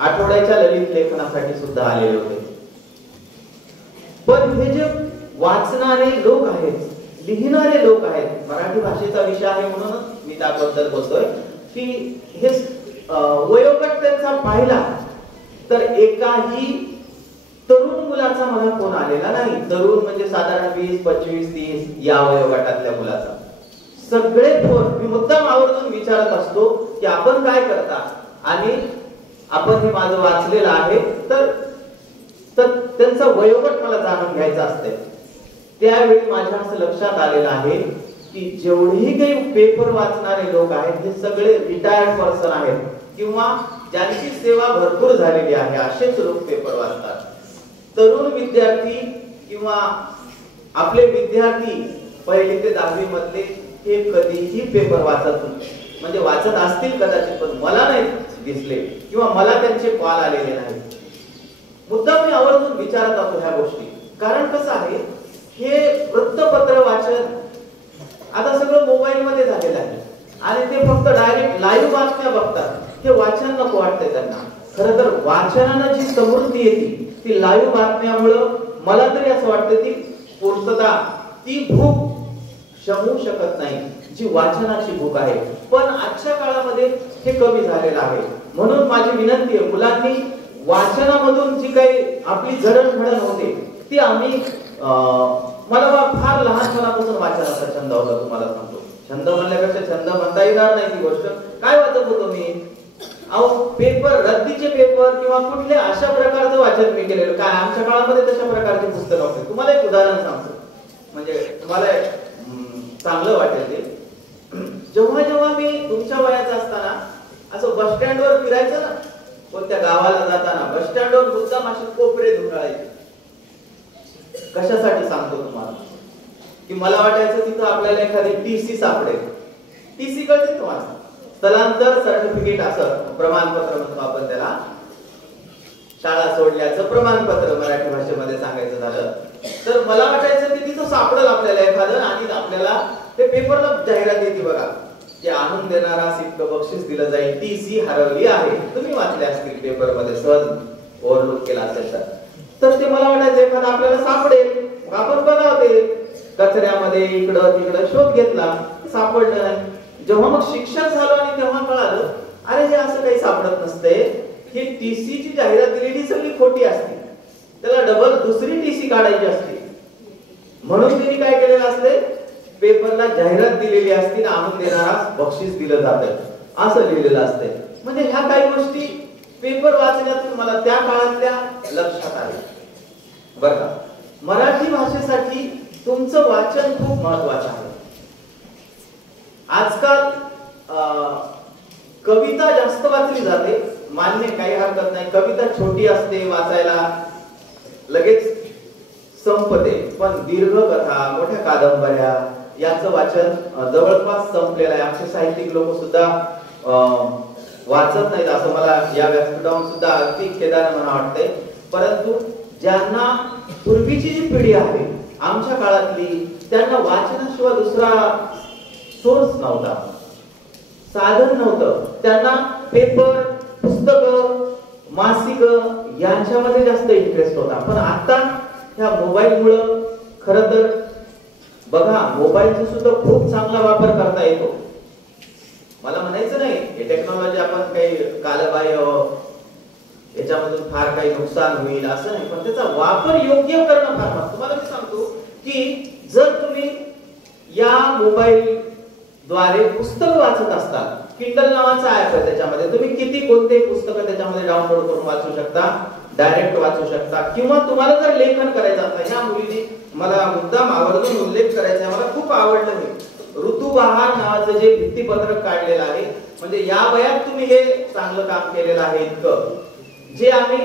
आठवड्याच्या ललित लेखनासाठी सुद्धा आलेले होते. पण हे जे वाचणारे लोक आहेत, लिहिणारे लोक आहेत, मराठी भाषेचा विषय आहे म्हणून मी त्याबद्दल बोलतोय की हे वयोगट त्यांचा पाहिला तर एकाही तरुण मुलाचा मला फोन आलेला नाही. तरुण म्हणजे साधारण 20, 25, 30 या वयोगटातल्या मुलाचा. सगळे फोन मी मुद्दाम आवर्जून विचारत असतो की आपण काय करता आणि आपण हे माझं वाचलेलं आहे, तर त्यांचा वयोगट मला जाणून घ्यायचा असते. त्यावेळी माझ्या असं लक्षात आलेलं आहे की जेवढेही काही पेपर वाचणारे लोक आहेत हे सगळे रिटायर्ड पर्सन आहेत किंवा ज्यांची सेवा भरपूर झालेली आहे, असेच लोक पेपर वाचतात. तरुण विद्यार्थी किंवा आपले विद्यार्थी 1ली ते 10वी मधले हे कधीही पेपर वाचत नाही. म्हणजे वाचत असतील कदाचित, पण मला नाही दिसले किंवा मला त्यांचे कॉल आलेले नाही. मुद्दा मी आवर्जून विचारत असतो ह्या गोष्टी. कारण कसं आहे, हे वृत्तपत्र वाचन आता सगळं मोबाईल मध्ये झालेलं आहे आणि ते फक्त डायरेक्ट लाईव्ह बातम्या बघतात. हे वाचन नको वाटतंय त्यांना. खरं तर वाचनानं जी समृद्धी येते ती लाईव्ह बातम्यामुळं मला तरी असं वाटतं ती पूर्तता, ती भूक शमू शकत नाही जी वाचनाची भूक आहे. पण आजच्या काळामध्ये हे कमी झालेलं आहे. म्हणून माझी विनंती आहे, मुलांनी वाचनामधून जी काही आपली जडणघडण होते ती आम्ही, मला फार लहानपणापासून वाचनाचा छंद होता. तुम्हाला सांगतो, छंद म्हणल्यापेक्षा छंद म्हणता येणार नाही ती गोष्ट. काय वाचत होतो मी, पेपर, रद्दीचे पेपर किंवा कुठल्या अशा प्रकारचं वाचन मी केलेलं. काय आमच्या काळामध्ये तशा प्रकारचे पुस्तक नव्हते. तुम्हाला एक उदाहरण सांगतो, म्हणजे तुम्हाला चांगलं वाटेल ते. जेव्हा जेव्हा मी तुमच्या वयाचा असताना असं बस स्टँडवर फिरायचं ना, कोणत्या गावाला जाताना बस स्टँडवर मुद्दाम असे कोपरे धुंडाळायचे. कशासाठी सांगतो तुम्हाला, की मला वाटायचं तिथं आपल्याला एखादी टीसी सापडेल. टीसी कळते तुम्हाला, स्थलांतर सर्टिफिकेट, असं प्रमाणपत्र म्हणतो आपण त्याला, शाळा सोडल्याचं प्रमाणपत्र मराठी भाषेमध्ये सांगायचं झालं तर. मला वाटायचं की तिथं सापडेल आपल्याला एखादं आणि आपल्याला ते पेपरला जाहिरात येते बघा, की आणून देणारा इतकं बक्षीस दिलं जाईल, टीसी हरवली आहे. तुम्ही वाचले असतील पेपर मध्ये, सहज ओव्हरलुक केला असेल तर ते मला वाटायचं एखादं आपल्याला सापडेल. आपण बघावं ते कचऱ्यामध्ये इकडं तिकडं शोध घेतला, सापडलं नाही. जेव्हा मग शिक्षक झालो आणि तेव्हा कळालं, अरे हे असं काही सापडत नसते, ही टीसी ची जाहिरात दिलेली सगळी खोटी असते, त्याला डबल दुसरी टीसी काढायची असते. म्हणून त्यांनी काय केलेलं असते, पेपरला जाहिरात दिलेली असते, आणून देणारा बक्षीस दिलं जातं असं लिहिलेलं असते. म्हणजे ह्या काही गोष्टी पेपर वाचण्यातून मला त्या काळातल्या लक्षात आल्या. बरं का, मराठी भाषेसाठी तुमचं वाचन खूप महत्वाचं आहे. आजकाल कविता जास्त वाचली जाते, मान्य, काही हरकत नाही. कविता छोटी असते वाचायला, लगेच संपते, पण दीर्घ कथा, मोठ्या कादंबऱ्या याचं वाचन जवळपास संपलेलं आहे. आमचे साहित्यिक लोक सुद्धा वाचत नाहीत असं मला या व्यासपीठावरून सुद्धा अगदी खेदाने मला वाटतंय. परंतु ज्यांना पूर्वीची जी पिढी आहे आमच्या काळातली, त्यांना वाचनाशिवाय दुसरा सोर्स नव्हता, साधन नव्हतं. त्यांना पेपर, पुस्तकं, मासिक यांच्यामध्ये जास्त इंटरेस्ट होता. पण आता ह्या मोबाईलमुळं खरं तर बघा, मोबाईलचा सुद्धा खूप चांगला वापर करता येतो. मला म्हणायचं नाही हे टेक्नॉलॉजी आपण काही कालबाह्य याच्यामधून फार काही नुकसान होईल असं नाही, पण त्याचा वापर योग्य करणं फार महत्त्वाचं. तुम्हाला मी सांगतो की जर तुम्ही या मोबाईल द्वारे पुस्तक वाचत असताल, किंडल नावाचा ऍप आहे, त्याच्यामध्ये तुम्ही किती कोणते पुस्तकं त्याच्यामध्ये डाउनलोड करून वाचू शकता, डायरेक्ट वाचू शकता. किंवा तुम्हाला जर लेखन करायचं असेल, ह्या मुलीने मला मुद्दाम आवर्जून उल्लेख करायचा आहे, मला खूप आवडलं हे ऋतुबहार नावाचं जे भित्तीपत्रक काढलेलं आहे. म्हणजे या वयात तुम्ही हे चांगलं काम केलेलं आहे, इतकं जे आम्ही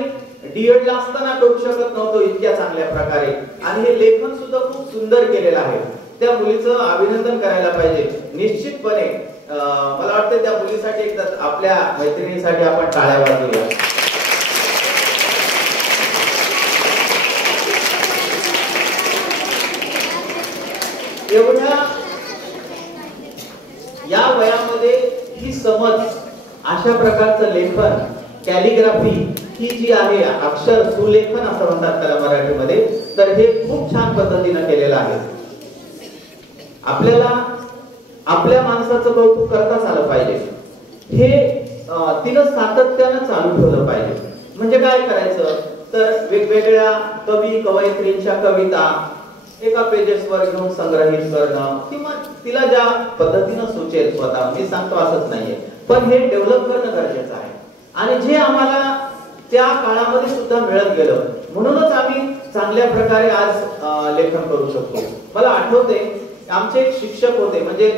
डीएड ला असताना करू शकत नव्हतो इतक्या चांगल्या प्रकारे. आणि हे लेखन सुद्धा खूप सुंदर केलेलं आहे. त्या मुलीचं अभिनंदन करायला पाहिजे निश्चितपणे. मला वाटतं त्या मुलीसाठी एकदा आपल्या मैत्रिणीसाठी आपण टाळ्या वाजवूया. एवढ्या या वयामध्ये ही समज, अशा प्रकारचं लेखन, कॅलिग्राफी ही जी आहे, अक्षर सुलेखन असं म्हणतात त्याला मराठीमध्ये, तर हे खूप छान पद्धतीने केलेलं आहे. आपल्याला आपल्या माणसाचं कौतुक करताच आलं पाहिजे. हे तिनं सातत्यानं चालू ठेवलं पाहिजे. म्हणजे काय करायचं तर वेगवेगळ्या कवी कवयित्रींच्या कविता एका पेजेसवर घेऊन संग्रहित करणं, किंवा तिला ज्या पद्धतीनं सुचेल स्वतः, मी सांगतो असंच नाहीये, पण हे डेव्हलप करणं गरजेचं आहे. आणि जे आम्हाला त्या काळामध्ये सुद्धा मिळत गेलं, म्हणूनच आम्ही चांगल्या प्रकारे आज लेखन करू शकतो. मला आठवते आमचे एक शिक्षक होते, म्हणजे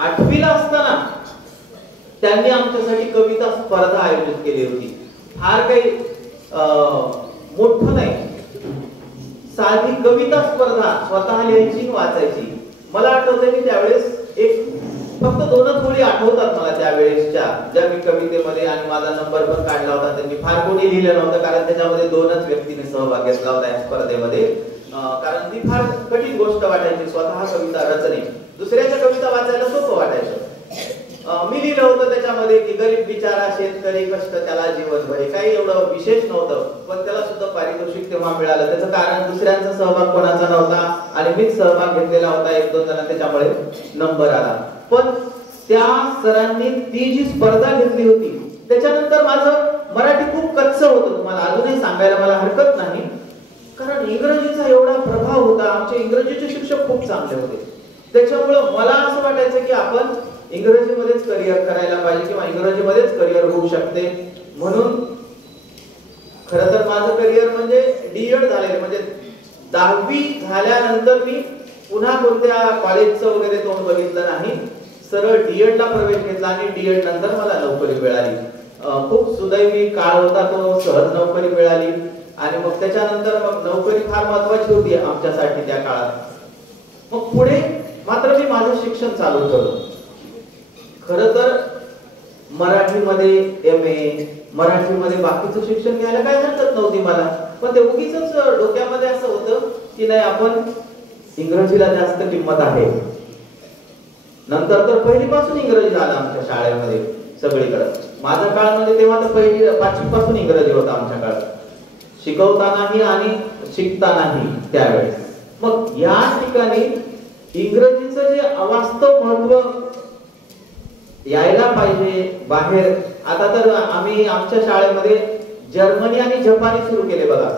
8वीला असताना त्यांनी आमच्यासाठी कविता स्पर्धा आयोजित केली होती. फार काही मोठं नाही, साधी कविता स्पर्धा, स्वतः लिहायची वाचायची. मला आठवतंय की त्यावेळेस एक फक्त 2च ओळी आठवतात मला त्यावेळेसच्या, ज्या मी कवितेमध्ये, आणि माझा नंबर पण काढला होता. त्यांनी फार कोणी लिहिलं नव्हतं, कारण त्याच्यामध्ये 2च व्यक्तीने सहभाग घेतला होता या स्पर्धेमध्ये. कारण ती फार कठीण गोष्ट वाटायची स्वतः कविता रचणे. दुसऱ्याच्या कविता वाचायला सोपं वाटायचं. मी लिहिलं होतं त्याच्यामध्ये की गरीब बिचारा शेतकरी कष्ट त्याला जीवन भरे. काही एवढं विशेष नव्हतं, पण त्याला सुद्धा पारितोषिक तेव्हा मिळालं. त्याचं कारण दुसऱ्यांचा सहभाग कोणाचा नव्हता, आणि मीच सहभाग घेतलेला होता 1-2 जण, त्याच्यामुळे नंबर आला. पण त्या सरांनी ती जी स्पर्धा घेतली होती, त्याच्यानंतर माझं मराठी खूप कच्चं होतं, तुम्हाला अजूनही सांगायला मला हरकत नाही. कारण इंग्रजीचा एवढा प्रभाव होता, आमचे इंग्रजीचे शिक्षक खूप चांगले होते. त्याच्यामुळं मला असं वाटायचं की आपण इंग्रजीमध्येच करिअर करायला पाहिजे, किंवा इंग्रजीमध्येच करिअर होऊ शकते. म्हणून खरं तर माझं करिअर म्हणजे डीएड झालेलं, म्हणजे 10वी झाल्यानंतर मी पुन्हा कोणत्या कॉलेजचं वगैरे तोंड बघितलं नाही, सरळ डीएड ला प्रवेश घेतला, आणि डीएड नंतर मला नोकरी मिळाली. खूप सुदैवी काळ होता तो, सहज नोकरी मिळाली. आणि मग त्याच्यानंतर मग नोकरी फार महत्वाची होती आमच्यासाठी त्या काळात. मग पुढे मात्र मी माझं शिक्षण चालू ठेवलं. खरं तर मराठीमध्ये MA, मराठीमध्ये बाकीचं शिक्षण घ्यायला काय हरकत नव्हती मला, पण ते उगीच डोक्यामध्ये असं होतं की नाही, आपण इंग्रजीला जास्त किंमत आहे. नंतर तर पहिलीपासून इंग्रजी झालं आमच्या शाळेमध्ये सगळीकडे. माझ्या काळामध्ये तेव्हा तर 5वी पासून इंग्रजी होतं आमच्या काळात, शिकवतानाही आणि शिकतानाही त्यावेळेस. मग या ठिकाणी इंग्रजीचं जे अवास्तव महत्व यायला पाहिजे बाहेर. आता तर आम्ही आमच्या शाळेमध्ये जर्मनी आणि जपानी सुरू केले बघा.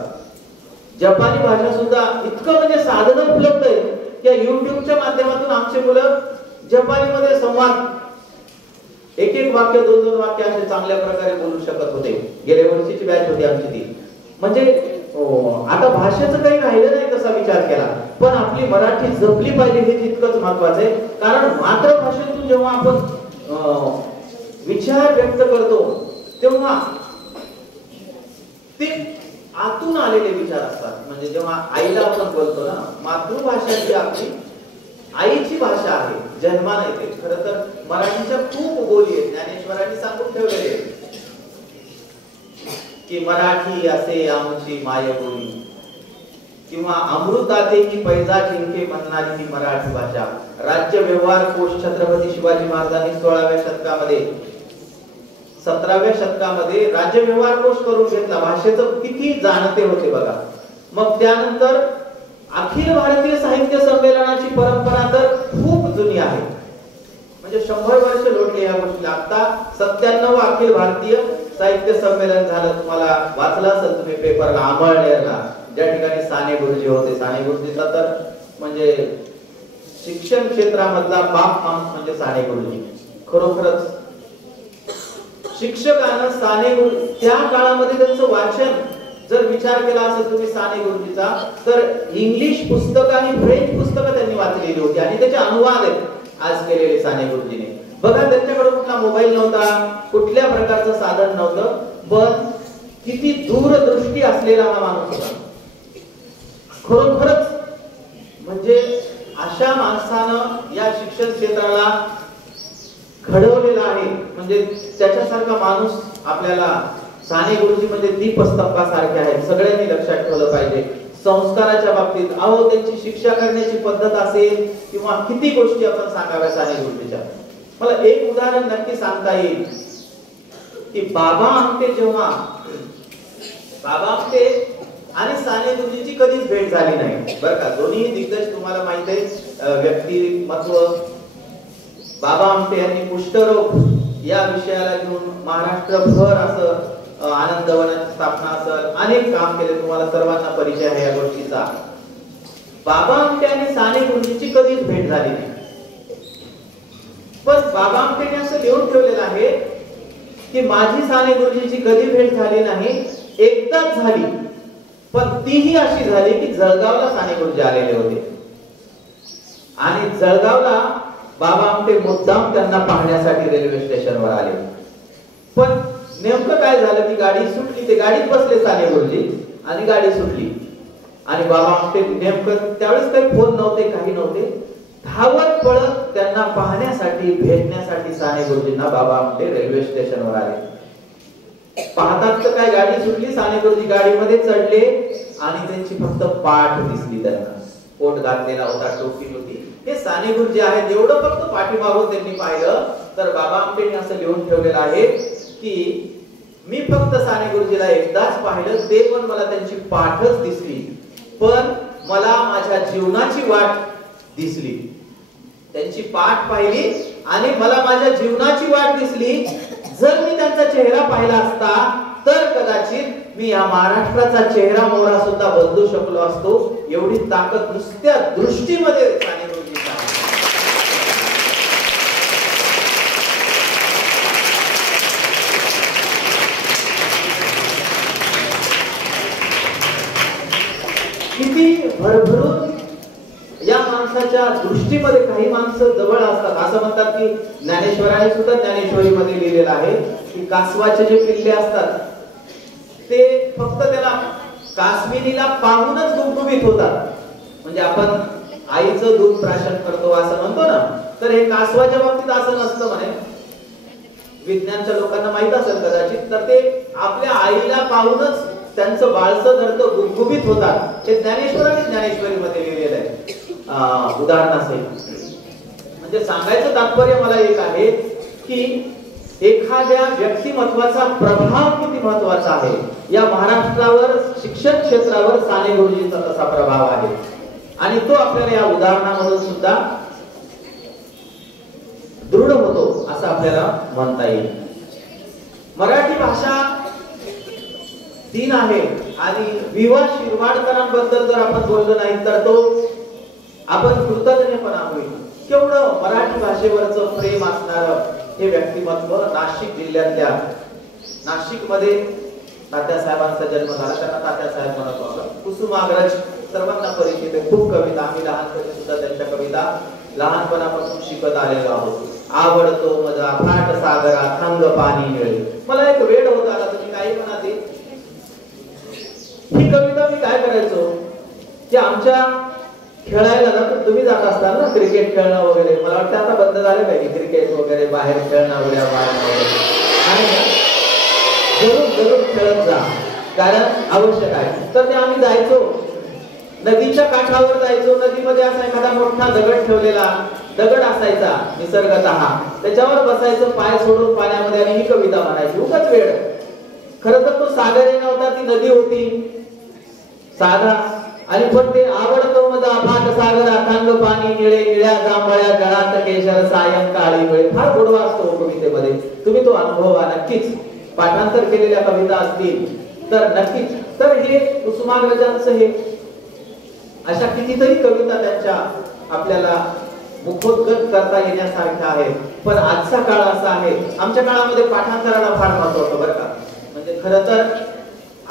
जपानी भाषा सुद्धा इतकं म्हणजे साधनं उपलब्ध आहे की युट्यूबच्या माध्यमातून आमचे मुलं जपानीमध्ये संवाद, एक वाक्य 2-2 वाक्य असे चांगल्या प्रकारे बोलू शकत होते. गेल्या वर्षीची बॅच होती आमची ती. म्हणजे आता भाषेचं काही राहिलं नाही तसा विचार केला, पण आपली मराठी जपली पाहिजे हे तितकंच महत्वाचं आहे. कारण मातृभाषेतून जेव्हा आपण विचार व्यक्त करतो तेव्हा ते आतून आलेले विचार असतात. म्हणजे जेव्हा आईला आपण बोलतो ना, मातृभाषा जी आपली आईची भाषा आहे, जन्माने येते. खरं तर मराठीच्या खूप बोली आहेत, ज्ञानेश्वरांनी सांगून ठेवलेले आहेत की मराठी असे आमची मायबोली, किंवा अमृताते की पैजा जिंके म्हणणारी ही मराठी भाषा. राज्य व्यवहार कोश छत्रपती शिवाजी महाराजांनी 16व्या शतकामध्ये 17व्या शतकामध्ये राज्य व्यवहार कोश करून घेतला. भाषेचं किती जाणते होते बघा. मग त्यानंतर अखिल भारतीय साहित्य संमेलनाची परंपरा तर खूप जुनी आहे, म्हणजे 100 वर्ष लोटले या गोष्टीला. आता 97 अखिल भारतीय साहित्य संमेलन झालं. तुम्हाला वाचलं असेल तुम्ही पेपरला, अमळनेरला, ज्या ठिकाणी साने गुरुजी होते. साने गुरुजीचा तर म्हणजे शिक्षण क्षेत्रामधला बाप माणूस म्हणजे साने गुरुजी. खरोखरच शिक्षकानं साने गुरु त्या काळामध्ये त्यांचं वाचन जर विचार केला असेल तुम्ही साने गुरुजीचा, तर इंग्लिश पुस्तकं आणि फ्रेंच पुस्तकं त्यांनी वाचलेली होती आणि त्याचे अनुवाद आहेत आज केलेले साने गुरुजीने. बघा, त्यांच्याकडे कुठला मोबाईल नव्हता, कुठल्या प्रकारचं साधन नव्हतं, पण किती दूरदृष्टी असलेला हा माणूस होता. खरोखरच म्हणजे अशा माणसानं या शिक्षण क्षेत्राला घडवलेला आहे. म्हणजे त्याच्यासारखा माणूस आपल्याला साने गुरुजी म्हणजे दीपस्तंभासारखे आहेत. सगळ्यांनी लक्षात ठेवलं पाहिजे. संस्काराच्या बाबतीत अहो त्यांची शिक्षा करण्याची पद्धत असेल किंवा किती गोष्टी आपण सांगाव्या साने गुरुजीच्या. मला एक उदाहरण नक्की सांगता येईल की बाबा आमटे आणि साने गुरुजींची कधीच भेट झाली नाही बरं का. दोन्ही दिग्गज तुम्हाला माहित आहे व्यक्तिमत्व. बाबा आमटे यांनी कुष्ठरोग या विषयाला घेऊन महाराष्ट्रभर असं आनंदवनाची स्थापना असेल अनेक काम केले. तुम्हाला सर्वांना परिचय आहे या गोष्टीचा. बाबा आमटे आणि साने गुरुजींची कधीच भेट झाली नाही, पण बाबा आमटेने असं लिहून ठेवलेलं आहे की माझी साने गुरुजींची कधी भेट झाली नाही, एकदाच झाली, पण तीही अशी झाली की जळगावला साने गुरुजी आलेले होते आणि जळगावला बाबा आमटे मुद्दाम त्यांना पाहण्यासाठी रेल्वे स्टेशनवर आले. पण नेमकं काय झालं की गाडी सुटली, ते गाडीत बसले साने गुरुजी आणि गाडी सुटली आणि बाबा आमटे नेमकं त्यावेळेस काही फोन नव्हते, काही नव्हते, धावत पळत त्यांना पाहण्यासाठी भेटण्यासाठी साने गुरुजींना बाबा आमटे रेल्वे स्टेशनवर आले. पाहतात तर काय गाडी सुटली, साने गुरुजी गाडीमध्ये चढले आणि त्यांची फक्त पाठ दिसली. त्यांना कोट घातलेला होता, टोपी होती. हे साने गुरुजी आहेत एवढं फक्त पाठीमागून त्यांनी पाहिलं. तर बाबा आमटेंनी असं लिहून ठेवलेलं आहे की मी फक्त साने गुरुजीला एकदाच पाहिलं, ते पण मला त्यांची पाठच दिसली, पण मला माझ्या जीवनाची वाट दिसली. त्यांची पाठ पाहिली आणि मला माझ्या जीवनाची वाट दिसली. जर मी त्यांचा चेहरा पाहिला असता तर कदाचित मी या महाराष्ट्राचा चेहरा मोहरा सुद्धा बदलू शकलो असतो. एवढी ताकद नुसत्या दृष्टीमध्ये साने गुरुजींची आहे. किती भरभरून या माणसाच्या दृष्टीमध्ये. काही माणसं जवळ असतात. असं म्हणतात की ज्ञानेश्वराने सुद्धा ज्ञानेश्वरीमध्ये लिहिलेलं आहे की कासवाचे जे पिल्ले असतात ते फक्त त्याला काश्मिरीला पाहूनच गुबगुबीत होतात. म्हणजे आपण आईचं दूध प्राशन करतो असं म्हणतो ना, तर हे कासवाच्या बाबतीत असं नसतं म्हणे. विज्ञानच्या लोकांना माहित असेल कदाचित, तर ते आपल्या आईला पाहूनच त्यांचं बाळसं धरतं, गुबगुबीत होतात. हे ज्ञानेश्वराने ज्ञानेश्वरीमध्ये लिहिलेलं आहे उदाहरणासहित. म्हणजे सांगायचं तात्पर्य मला एक आहे की एखाद्या व्यक्तिमत्वाचा प्रभाव किती महत्वाचा आहे. या महाराष्ट्रावर शिक्षण क्षेत्रावर साने गुरुजींचा तसा प्रभाव आहे आणि तो आपल्याला या उदाहरणामधून सुद्धा दृढ होतो असं आपल्याला म्हणता येईल. मराठी भाषा दिन आहे आणि विवा शिरवाडकरांबद्दल जर आपण बोललो नाही तर तो आपण कृतज्ञपणा होईल. केवढं मराठी भाषेवरचं प्रेम असणारं हे व्यक्तिमत्व. नाशिक जिल्ह्यातल्या नाशिकमध्ये तात्यासाहेबांचा जन्म झाला. त्यांना तात्यासाहेब म्हणत होता. कुसुमाग्रज सर्वांना परिचित आहे. खूप कविता आम्ही लहानपणी सुद्धा त्यांच्या कविता लहानपणापासून शिकत आलेलो आहोत. आवडतो मजा फाट सागरा थंग पाणी मिळेल. मला एक वेळ होत आला, तुम्ही काही म्हणा ते ही कविता मी काय करायचो की आमच्या खेळायला ना तुम्ही जात असताना ना क्रिकेट खेळणं वगैरे, मला वाटतं आता बंद झालं पाहिजे क्रिकेट वगैरे, बाहेर खेळणं उड्या मारणं आणि जरूर खेळत जा, कारण आवश्यक आहे. तर ते आम्ही जायचो, नदीच्या काठावर जायचो. नदीमध्ये असा एखादा मोठा दगड ठेवलेला दगड असायचा निसर्गतः, त्याच्यावर बसायचं पाय सोडून पाण्यामध्ये आणि ही कविता म्हणायची. उगाच वेळ. खरं तर तो सागर ही नव्हता, ती नदी होती साधा. आणि पण ते आवडतो माझा अफाट सागर, अथांग पाणी निळे निळ्या जांभळ्या जळात केशर सायंकाळी वेळ. फार गोडवा असतो कवितेमध्ये, तुम्ही तो अनुभवा नक्कीच. पाठांतर केलेल्या कविता असतील तर नक्कीच. तर हे कुसुमाग्रजांचं हे अशा कितीतरी कविता त्यांच्या आपल्याला मुखोद्गत करता येण्यासारख्या आहेत. पण आजचा काळ असा आहे, आमच्या काळामध्ये पाठांतराला फार महत्व होतं बरं का. म्हणजे खरं तर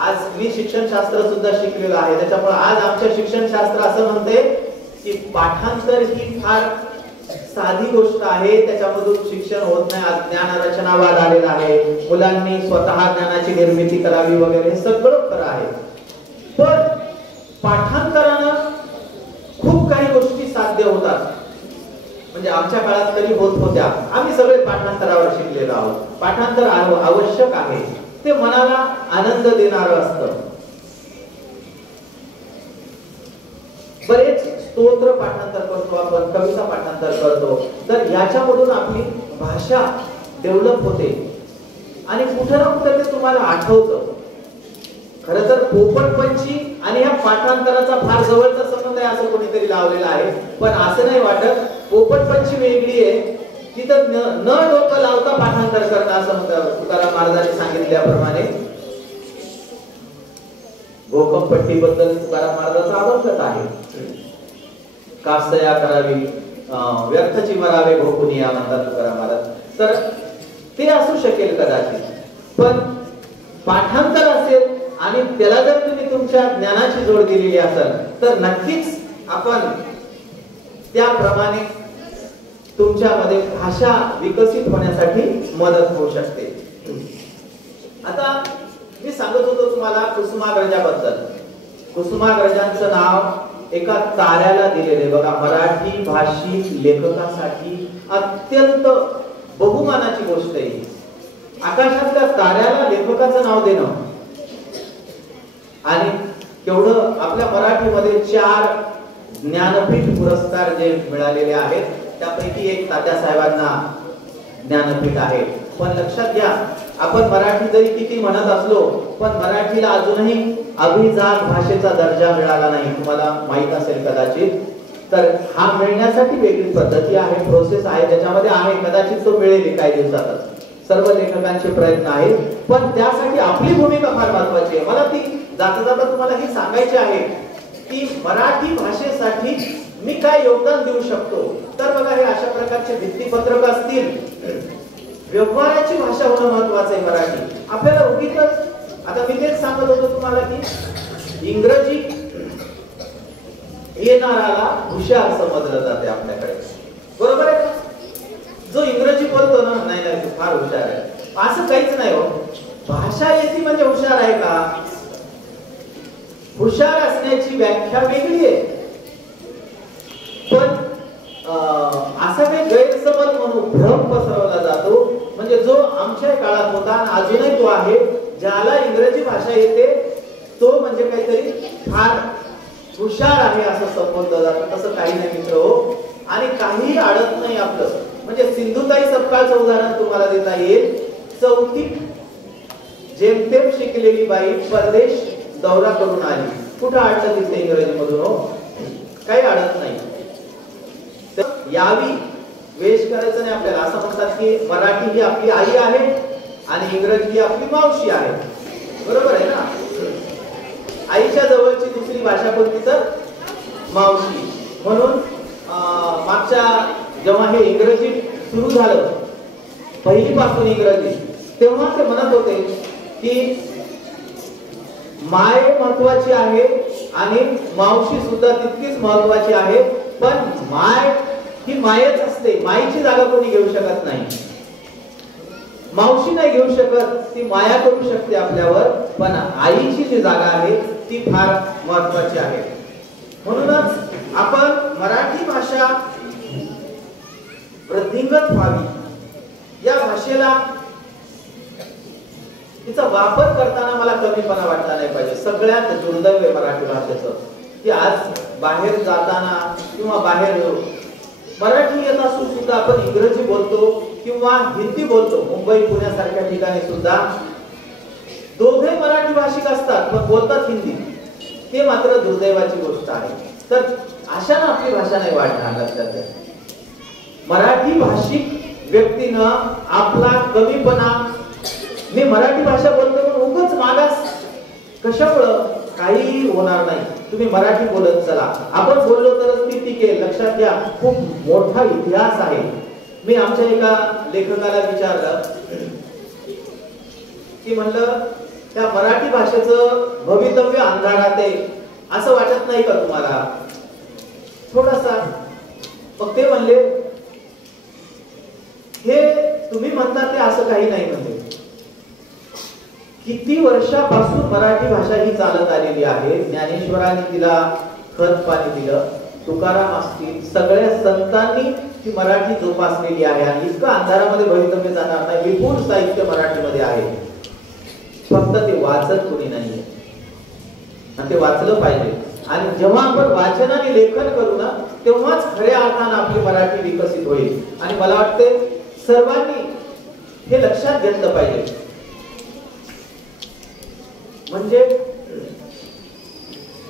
आज मी शिक्षणशास्त्र सुद्धा शिकलेलो आहे, त्याच्यामुळे आज आमच्या शिक्षणशास्त्र असं म्हणते की पाठांतर ही फार साधी गोष्ट आहे, त्याच्यामधून शिक्षण होत नाही. आज ज्ञान रचनावाद आलेला आहे, मुलांनी स्वतः ज्ञानाची निर्मिती करावी वगैरे, हे सगळं खरं आहे. पण पाठांतरानं खूप काही गोष्टी साध्य होतात. म्हणजे आमच्या काळात तरी होत होत्या. आम्ही सगळे पाठांतरावर शिकलेलो आहोत. पाठांतर आवश्यक आहे, ते मनाला आनंद देणारं असतं. बरेच स्तोत्र पाठांतर करतो आपण, कविता पाठांतर करतो, तर याच्यामधून आपली भाषा डेव्हलप होते आणि कुठे ना कुठे ते तुम्हाला आठवतं. खरं तर पोपटपंची आणि ह्या पाठांतराचा फार जवळचा संबंध आहे असं कोणीतरी लावलेला आहे. पण असं नाही वाटत. पोपटपंची वेगळी आहे, तिथं न डोकं लावता पाठांतर करणं, असं तुकाराम महाराजांनी सांगितल्याप्रमाणे. घोकमपट्टी बद्दल तुकाराम महाराजांचा अभंगच आहे, कास्तया करावी व्यर्थची मरावे घोकुनिया, म्हणतात तुकाराम महाराज. तर ते असू शकेल कदाचित, पण पाठांतर असेल आणि त्याला जर तुम्ही तुमच्या ज्ञानाची जोड दिलेली असेल तर नक्कीच आपण त्याप्रमाणे तुमच्यामध्ये भाषा विकसित होण्यासाठी मदत होऊ शकते. आता मी सांगत होतो तुम्हाला कुसुमाग्रजाबद्दल. कुसुमाग्रजांचं नाव एका ताऱ्याला दिलेले बघा. मराठी भाषिक लेखकासाठी अत्यंत बहुमानाची गोष्ट आहे. आकाशातल्या ताऱ्याला लेखकाचं नाव देणं, आणि केवढं आपल्या मराठीमध्ये 4 ज्ञानपीठ पुरस्कार जे मिळालेले आहेत, त्यापैकी एक तात्यासाहेबांना ज्ञानपीठ आहे. पण लक्षात घ्या, आपण मराठी जरी किती म्हणत असलो, पण मराठीला अजूनही अभिजात भाषेचा दर्जा मिळाला नाही. तुम्हाला माहित असेल कदाचित. तर हा मिळण्यासाठी वेगळी पद्धती आहे, प्रोसेस आहे, त्याच्यामध्ये आहे. कदाचित तो मिळेल काही दिवसातच. सर्व लेखकांचे प्रयत्न आहेत, पण त्यासाठी आपली भूमिका फार महत्वाची आहे. मला ती जाता जाता तुम्हाला हे सांगायचे आहे की मराठी भाषेसाठी मी काय योगदान देऊ शकतो. तर बघा, हे अशा प्रकारचे भित्तीपत्रक असतील. व्यवहाराची भाषा होणं महत्वाचं आहे मराठी. आपल्याला उगीच आता मी तेच सांगत होतो तुम्हाला की इंग्रजी येणाराला हुशार समजलं जाते आपल्याकडे, बरोबर आहे का? जो इंग्रजी बोलतो ना, नाही नाही तो फार हुशार आहे, असं काहीच नाही हो. भाषा येते म्हणजे हुशार आहे का? हुशार असण्याची व्याख्या वेगळी आहे. पण असा काही गैरसमज म्हणून भ्रम पसरवला जातो. म्हणजे जो आमच्या काळात होता आणि अजूनही तो आहे, ज्याला इंग्रजी भाषा येते तो म्हणजे काहीतरी फार हुशार आहे असं समजलं जातं. तसं काही नाही मित्र हो. आणि काही अडत नाही आपलं. म्हणजे सिंधुताई सपकाळचं उदाहरण तुम्हाला देता येईल. 4थी जेमतेम शिकलेली बाई परदेश दौरा करून आली. कुठं अडलं तिथे इंग्रजी मधून हो? काही अडत नाही. यावी वेश करायचं नाही आपल्याला. असं म्हणतात की मराठी ही आपली आई आहे आणि इंग्रजी ही आपली मावशी आहे, बरोबर आहे ना? आईच्या जवळची दुसरी भाषा कोणती तर मावशी. म्हणून मागच्या जेव्हा हे इंग्रजी सुरू झालं, पहिलीपासून इंग्रजी, तेव्हा ते म्हणत होते की माय महत्वाची आहे आणि मावशी सुद्धा तितकीच महत्वाची आहे. पण माय ही मायच असते, माईची जागा कोणी घेऊ शकत नाही. मावशी नाही घेऊ शकत, ती माया करू शकते आपल्यावर. पण आईची जी जागा आहे ती फार महत्वाची आहे. म्हणूनच आपण मराठी भाषा वृद्धिंगत व्हावी, या भाषेला तिचा वापर करताना मला कमीपणा वाटला नाही पाहिजे. सगळ्यात दुर्दैव आहे मराठी भाषेचं की आज बाहेर जाताना किंवा बाहेर मराठी येत असून सुद्धा आपण इंग्रजी बोलतो किंवा हिंदी बोलतो. मुंबई पुण्यासारख्या ठिकाणी सुद्धा दोघे मराठी भाषिक असतात पण बोलतात हिंदी. ते मात्र दुर्दैवाची गोष्ट आहे. तर अशानं आपली भाषा नाही वाढणार. लक्षात घ्या, मराठी भाषिक व्यक्तीनं आपला कमीपणा, मी मराठी भाषा बोलतो पण उगाच मागास कशामुळं, काही होणार नाही. तुम्ही मराठी बोलत चला. आपण बोललो तरच ती टिकेल. लक्षात घ्या, खूप मोठा इतिहास आहे. मी आमच्या एका लेखकाला विचारलं की म्हणलं त्या मराठी भाषेचं भवितव्य अंधारात आहे असं वाटत नाही का तुम्हाला थोडासा? मग ते म्हणले हे तुम्ही म्हणता ते असं काही नाही. म्हणजे किती वर्षापासून मराठी भाषा ही चालत आलेली आहे. ज्ञानेश्वरांनी तिला खत पाणी दिलं, तुकाराम असतील, सगळ्या संतांनी ती मराठी जोपासलेली आहे आणि इतकं अंधारामध्ये भवितव्य जाणार नाही. विपुल साहित्य मराठीमध्ये आहे, फक्त ते वाचत कोणी नाहीये आणि ते वाचलं पाहिजे. आणि जेव्हा आपण वाचनाने लेखन करू ना तेव्हाच खऱ्या अर्थानं आपली मराठी विकसित होईल. आणि मला वाटते सर्वांनी हे लक्षात घेतलं पाहिजे. म्हणजे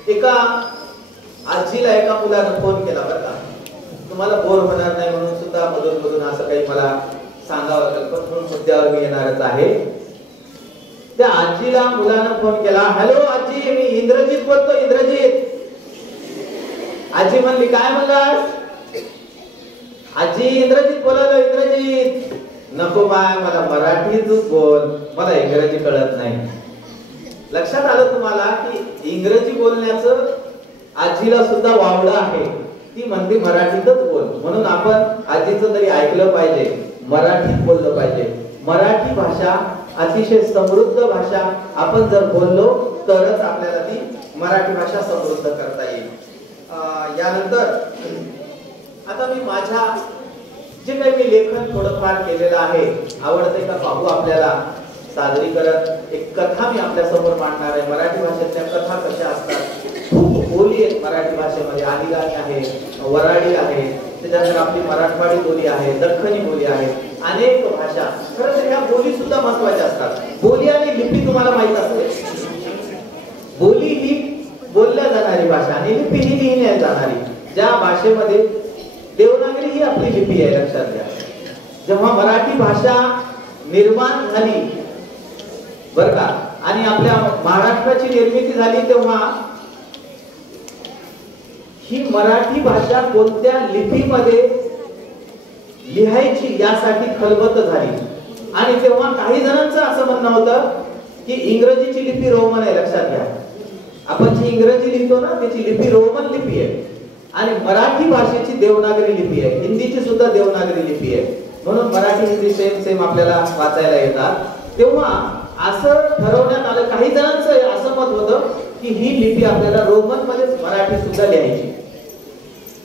एका आजीला एका मुलानं फोन केला बरं का, तुम्हाला बोर होणार नाही म्हणून सुद्धा मधून मधून असं काही मला सांगावं लागेल पण म्हणून मुद्द्यावर मी येणारच आहे. त्या आजीला मुलानं फोन केला, हॅलो आजी मी इंद्रजीत बोलतो, इंद्रजीत. आजी म्हणली काय म्हणलास? आजी इंद्रजीत बोलालो, इंद्रजीत. नको बाय, मला मराठीतच बोल, मला इंग्रजी कळत नाही. लक्षात आलं तुम्हाला की इंग्रजी बोलण्याचं आजीला सुद्धा वावडं आहे. ती म्हणते मराठीतच बोल. म्हणून आपण आजीचं तरी ऐकलं पाहिजे, मराठीत बोललं पाहिजे. मराठी भाषा अतिशय समृद्ध भाषा. आपण जर बोललो तरच आपल्याला ती मराठी भाषा समृद्ध करता येईल. यानंतर आता मी माझ्या जे काही मी लेखन थोडंफार केलेलं आहे, आवडते का पाहू आपल्याला सादरीकरण. एक कथा मी आपल्या समोर मांडणार आहे. मराठी भाषेतल्या कथा कशा असतात, खूप बोली आहेत मराठी भाषेमध्ये. आदिगाणी आहे, वराडी आहे, त्याच्यानंतर आपली मराठवाडी बोली आहे, दख्खनी बोली आहे, अनेक भाषा. खरं तर ह्या बोली सुद्धा महत्वाच्या असतात. बोली आणि लिपी तुम्हाला माहित असते. बोली ही बोलल्या जाणारी भाषा आणि लिपी ही लिहिल्या जाणारी. ज्या भाषेमध्ये देवनागरी ही आपली लिपी आहे. लक्षात घ्या, जेव्हा मराठी भाषा निर्माण झाली बर का आणि आपल्या महाराष्ट्राची निर्मिती झाली तेव्हा ही मराठी भाषा कोणत्या लिपीमध्ये लिहायची यासाठी खलबत झाली. आणि तेव्हा काही जणांचं असं म्हणणं होतं की इंग्रजीची लिपी रोमन आहे. लक्षात घ्या, आपण जी इंग्रजी लिहितो ना त्याची लिपी रोमन लिपी आहे आणि मराठी भाषेची देवनागरी लिपी आहे. हिंदीची सुद्धा देवनागरी लिपी आहे. म्हणून मराठी हिंदी सेम सेम आपल्याला वाचायला येतात. तेव्हा असं ठरवण्यात आलं, काही जणांचं असं मत होतं की ही लिपी आपल्याला रोमन मध्येच मराठी सुद्धा लिहायची.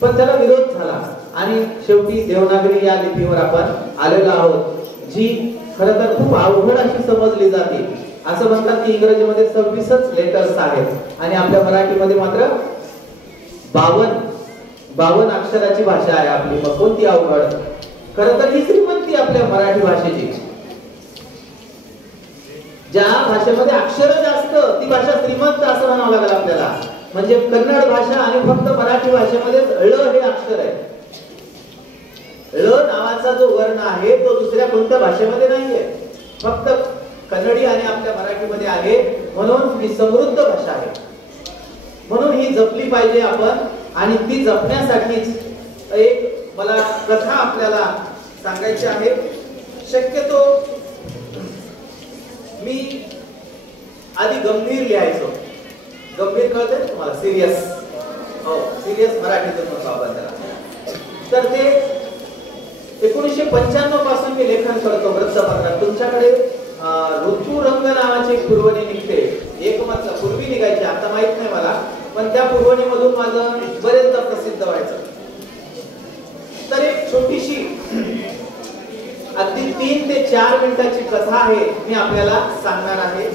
पण त्याला विरोध झाला आणि शेवटी देवनागरी या लिपीवर आपण आलेलो आहोत, जी खरं तर खूप अवघड अशी समजली जाते. असं म्हणतात की इंग्रजीमध्ये 26च लेटर्स आहेत आणि आपल्या मराठीमध्ये मात्र 52 अक्षराची भाषा आहे आपली. मग कोणती अवघड? खरं तर ही श्रीमंती आपल्या मराठी भाषेची. ज्या भाषेमध्ये अक्षर जास्त ती भाषा श्रीमंत असं म्हणावं लागेल आपल्याला. म्हणजे कन्नड भाषा आणि फक्त मराठी भाषेमध्ये ळ हे अक्षर आहे. ळ नावाचा जो वर्ण आहे तो दुसऱ्या कोणत्या भाषेमध्ये नाहीये, फक्त कन्नडी आणि आपल्या मराठीमध्ये आहे. म्हणून ही समृद्ध भाषा आहे. म्हणून ही जपली पाहिजे आपण. आणि ती जपण्यासाठीच एक मला कथा आपल्याला सांगायची आहे. शक्यतो मी आधी गंभीर लिहायचो. गंभीर कळतंय तुम्हाला? सिरियस. हो, सिरियस मराठीतून म्हणतो आपण त्याला. तर ते 1995 पासून मी लेखन करतो वृत्तपत्रात. तुमच्याकडे ऋतुरंग नावाची एक पुरवणी निघते. एकमतला पूर्वी निघायची, आता आता माहित नाही मला, पण त्या पुरवणीमधून माझं बरेचदा प्रसिद्ध व्हायचं. तर एक छोटीशी अगदी 3 ते 4 मिनिटाची कथा आहे, मी आपल्याला सांगणार आहे.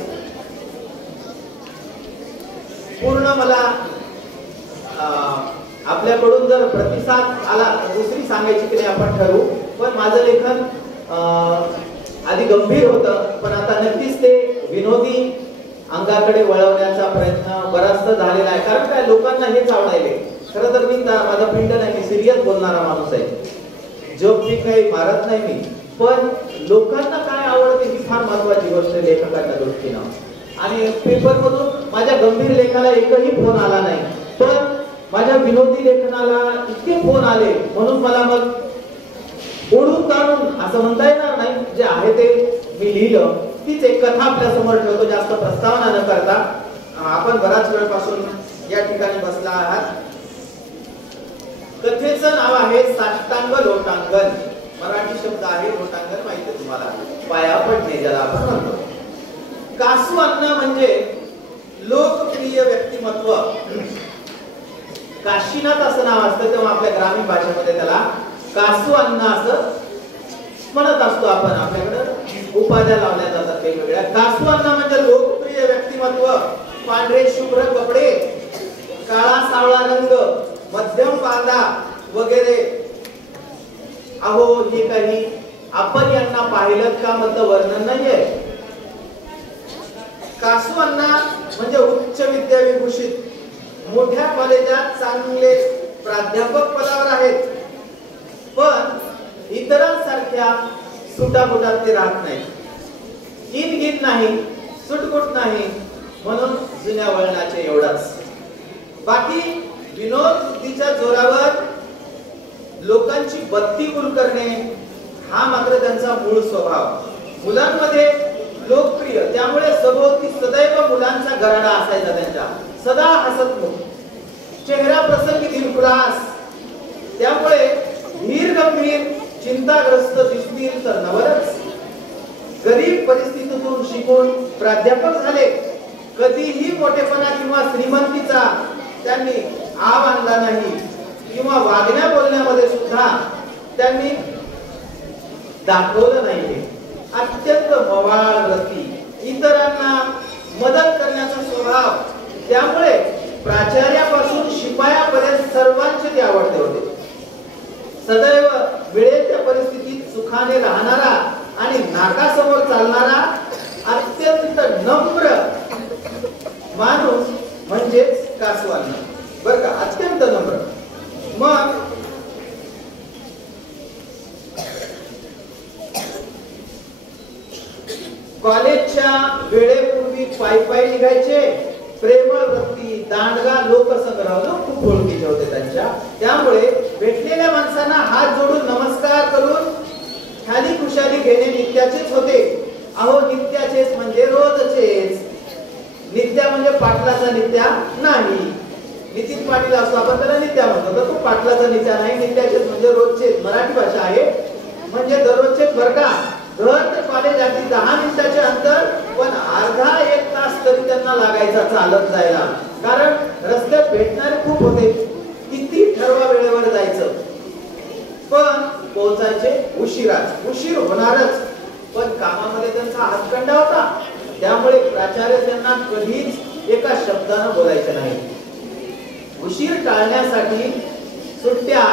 पूर्ण मला आपल्याकडून जर प्रतिसाद आला तर दुसरी सांगायची की नाही आपण ठरवू, पण माझं लेखन आधी गंभीर होतं, पण आता नक्कीच ते विनोदी अंगाकडे वळवण्याचा प्रयत्न बराचसा झालेला आहे. कारण काय, लोकांना हेच आवडायले. खरं तर मी माझा पिंड नाही, मी सिरियस बोलणारा माणूस आहे, जोक मी काही मारत नाही मी, पण लोकांना काय आवडते ही फार महत्वाची गोष्ट आहे लेखकाच्या दृष्टीनं. आणि पेपर मधून माझ्या गंभीर लेखाला एकही फोन आला नाही, पण माझ्या विनोदी लेखनाला इतके फोन आले, म्हणून मला मग ओढून काढून असं म्हणता येणार नाही, जे आहे ते मी लिहिलं. तीच एक कथा आपल्या समोर ठेवतो, जास्त प्रस्तावना न करता. आपण बराच वेळपासून या ठिकाणी बसला आहात. कथेचं नाव आहे साष्टांग लोटांगण. मराठी शब्द आहे लोटांगण, माहिती आहे तुम्हाला, पाया पडणे ज्याला आपण म्हणतो. कासू अण्णा म्हणजे लोकप्रिय व्यक्तिमत्व. काशीनाथ असं नाव असतं, तेव्हा आपल्या ग्रामीण भाषेमध्ये त्याला कासू अण्णा असं म्हणत असतो आपण. आपल्याकडे उपाध्या लावल्या जातात वेगवेगळ्या. कासू अण्णा म्हणजे लोकप्रिय व्यक्तिमत्व. पांढरे शुभ्र कपडे, काळा सावळा रंग, मध्यम बांधा वगैरे. अहो हे काही आपण यांना पाहिलं का मत वर्णन नाहीये. कासू अण्णा म्हणजे उच्च विद्या विभूषित, मोठ्या कॉलेजात चांगले प्राध्यापक पदावर आहेत, पण इतरांसारख्या सुटाबुटात ते राहत नाही. इन नाही, सुटकुट नाही, म्हणून जुन्या वळणाचे एवढाच. बाकी विनोद बुद्धीच्या जोरावर लोकांची बत्ती गुल करणे हा मात्र त्यांचा मूळ स्वभाव. मुलांमध्ये लोकप्रिय, त्यामुळे सभोवती सदैव मुलांचा गराडा असायचा त्यांच्या. सदा हसतमुख, चेहरा प्रसंगी दिलखुलास. त्यामुळे धीर गंभीर चिंताग्रस्त दिसतील तर नवलच. गरीब परिस्थितीतून शिकून प्राध्यापक झाले. कधीही मोठेपणा किंवा श्रीमंतीचा त्यांनी आव आणला नाही, किंवा वागण्या बोलण्यामध्ये सुद्धा त्यांनी दाखवलं नाही. अत्यंत मवाळ वृत्ती, इतरांना मदत करण्याचा स्वभाव. त्यामुळे प्राचार्यापासून शिपायापर्यंत सर्वांचे ते आवडते होते. सदैव मिळेल त्या परिस्थितीत सुखाने राहणारा आणि नाकासमोर चालणारा अत्यंत नम्र माणूस म्हणजेच कासू अण्णा. बरं का, अत्यंत नम्र. मग कॉलेजच्या वेळेपूर्वी पायी निघायचे. प्रेमळ वृत्ती, दांडगा लोकसंग्रह खूप ओळखीचे होते त्यांच्या. त्यामुळे भेटलेल्या माणसांना हात जोडून नमस्कार करून खाली खुशाली घेणे नित्याचेच होते. अहो नित्याचेच म्हणजे रोजचेच. नित्या म्हणजे पाटलाचा नित्या नाही. नितीन पाटील असतो आपण त्याला नित्या म्हणतो, तर तो पाटलाचा नित्या नाही. नित्याचेच म्हणजे रोजचेच. मराठी भाषा आहे म्हणजे दररोजचेच. बरं का, घर ते कॉलेज अगदी 10 मिनिटाचे अंतर, पण अर्धा 1 तास तरी त्यांना लागायचा चालत जायला. कारण रस्त्यात भेटणारे खूप होते. किती ठरवा वेळेवर जायचं, पण पोहोचायचे उशिराच. उशीर होणारच, पण कामामध्ये त्यांचा हातखंडा होता. त्यामुळे प्राचार्य त्यांना कधीच एका शब्दानं बोलायचे नाही. उशीर टाळण्यासाठी सुट्ट्या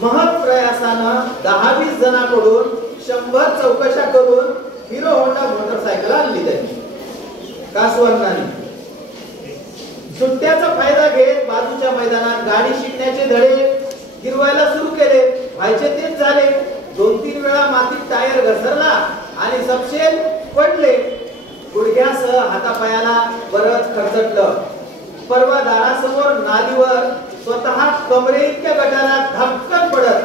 महत् प्रयासानं 10-20 जणांकडून 100 चौकशा करून हिरो होंडा मोटरसायकल आणली त्यांनी कासू अण्णांनी. सुट्ट्याचा फायदा घेत बाजूच्या मैदानात गाडी शिकण्याचे धडे गिरवायला सुरू केले. व्हायचे तेच झाले. 2-3 वेळा मातीत टायर घसरला आणि सपशेल पडले. गुडघ्यासह हातापायाला बरंच खरचटलं. परवा दारासमोर नालीवर स्वतः कमरे इतक्या गटारात धपकन पडत.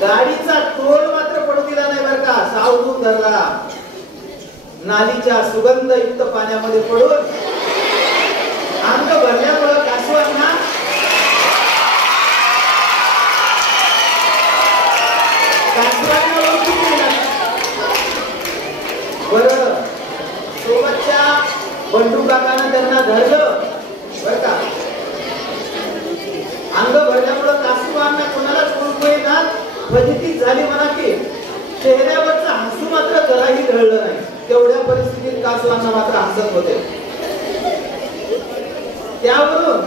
गाडीचा तोल मात्र पडू दिला नाही बरं का, सावरून धरला. नालीच्या सुगंधयुक्त पाण्यामध्ये पडून अंग भरल्यामुळे कासू अण्णा बरं सोबतच्या बंडू काकानं त्यांना धरलं बर का. अंग भरल्यामुळं कासवांना कोणालाच ओळखू येणार फजितीच झाली म्हणा की चेहऱ्यावरचं हसू मात्र जराही ढळलं नाही. तेवढ्या परिस्थितीत कासवांना मात्र हसत होते. त्यावरून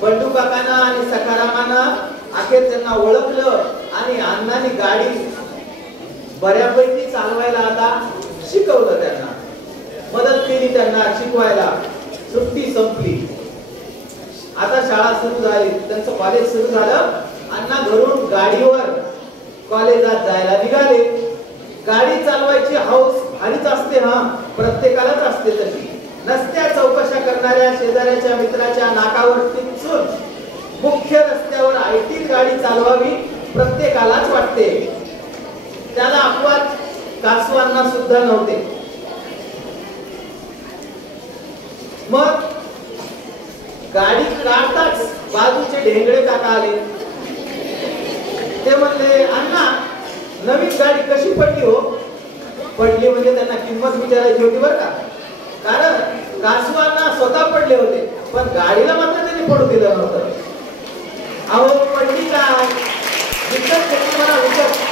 बंडू काकानं आणि सखारामानं अखेर त्यांना ओळखलं आणि अण्णांनी गाडी बऱ्यापैकी चालवायला आता शिकवलं. त्यांना मदत केली त्यांना शिकवायला. सुट्टी संपली, आता शाळा सुरू झाली, त्यांचं कॉलेज सुरू झालं. अण्णा घरून गाडीवर कॉलेजात जायला निघाले. गाडी चालवायची हौस भारीच असते, हा प्रत्येकालाच असते तशी. नसत्या चौकशा करणाऱ्या शेजाऱ्याच्या मित्राच्या नाकावर टिचून मुख्य रस्त्यावर आयटीत गाडी चालवावी प्रत्येकालाच वाटते. त्याला अपवाद कासवांना सुद्धा नव्हते. मग गाडी काढताच बाजूचे ढेंगळे काका आले. ते म्हणले, अण्णा नवीन गाडी कशी पडली हो? पडली म्हणजे त्यांना किंमत विचारायची होती बरं का. कारण कासवांना स्वतः पडले होते, पण गाडीला मात्र त्यांनी पडू दिलं नव्हतं. अहो पडली काय? विकत घेतली मला, विकत.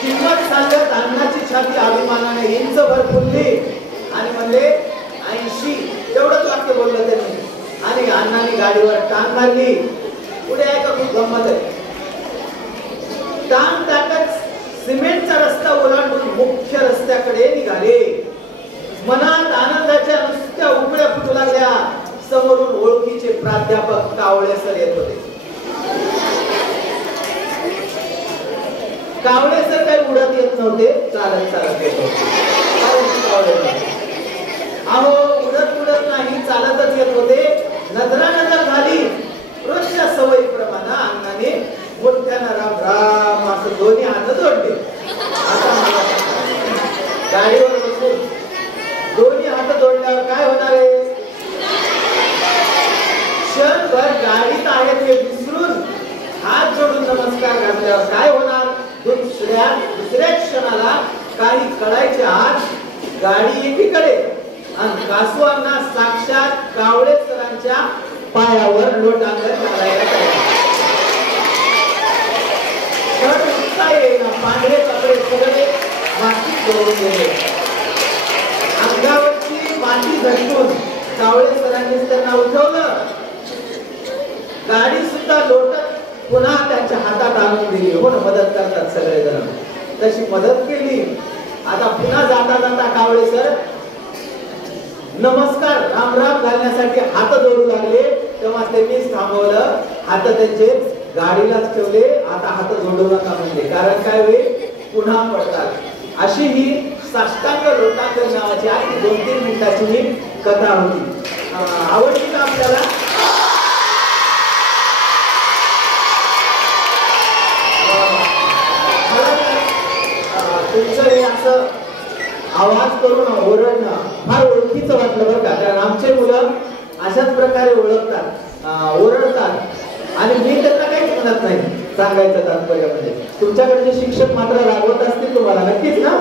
किंमत सांगत अण्णाची छाती अभिमानाने इंचभर फुलली आणि म्हणले 80. एवढंच वाक्य बोललं त्यांनी. आणि अण्णांनी गाडीवर टांग मारली. पुढे आहे का खूप गंमत आहे. टांग टाकत सिमेंटचा रस्ता ओलांडून मुख्य रस्त्याकडे निघाले. मनात आनंदाच्या नुसत्या उकळ्या फुटू लागल्या. समोरून ओळखीचे प्राध्यापक कावळे सर येत होते. कावळे सर काही उडत येत नव्हते, चालत चालत येत होते. अहो उडत नाही, चालतच येत होते. नजरा नजर झाली. रोजच्या सवयीप्रमाणे अण्णाने मोठ्यानं राम राम असं दोन्ही हात जोडले. आता गाडीवर बसून दोन्ही हात जोडल्यावर काय होणार आहे? क्षणभर गाडीत आहेत हे विसरून हात जोडून नमस्कार घातल्यावर काय होणार? दुसऱ्या क्षणाला काही कळायचे आत गाडी एकीकडे आणि कासवांना साक्षात कावळे सरांच्या पायावर लोटांगण घालायला येईना. पांढरे कपडे सगळे मातीत जोडून गेले. अंगावरची माती झटकून कावळे सरांनी त्यांना उठवलं. गाडी सुद्धा लोटत पुन्हा त्यांच्या हातात आणून दिली. हो ना, मदत करतात सगळेजण. तशी मदत केली. आता पुन्हा जाता जाता कावळे सर नमस्कार राम राम घालण्यासाठी हात जोडू लागले. तेव्हा त्यांनीच थांबवलं. हात त्यांचे गाडीलाच ठेवले. आता हात जोडू नका म्हणजे, कारण काय होईल? पुन्हा पडतात. अशी ही साष्टांग लोटांगण नावाची आहे 2-3 मिनिटाची ही कथा होती. आवडली का आपल्याला? तुमचं हे असं आवाज करून ओरडणं फार ओळखीचं वाटलं बरं का. कारण आमचे मुलं अशाच प्रकारे ओळखतात, ओरडतात आणि मी त्यांना काहीच म्हणत नाही. सांगायचं तात्पर्य म्हणजे तुमच्याकडचे शिक्षक मात्र रागवत असतील तुम्हाला, नक्कीच ना?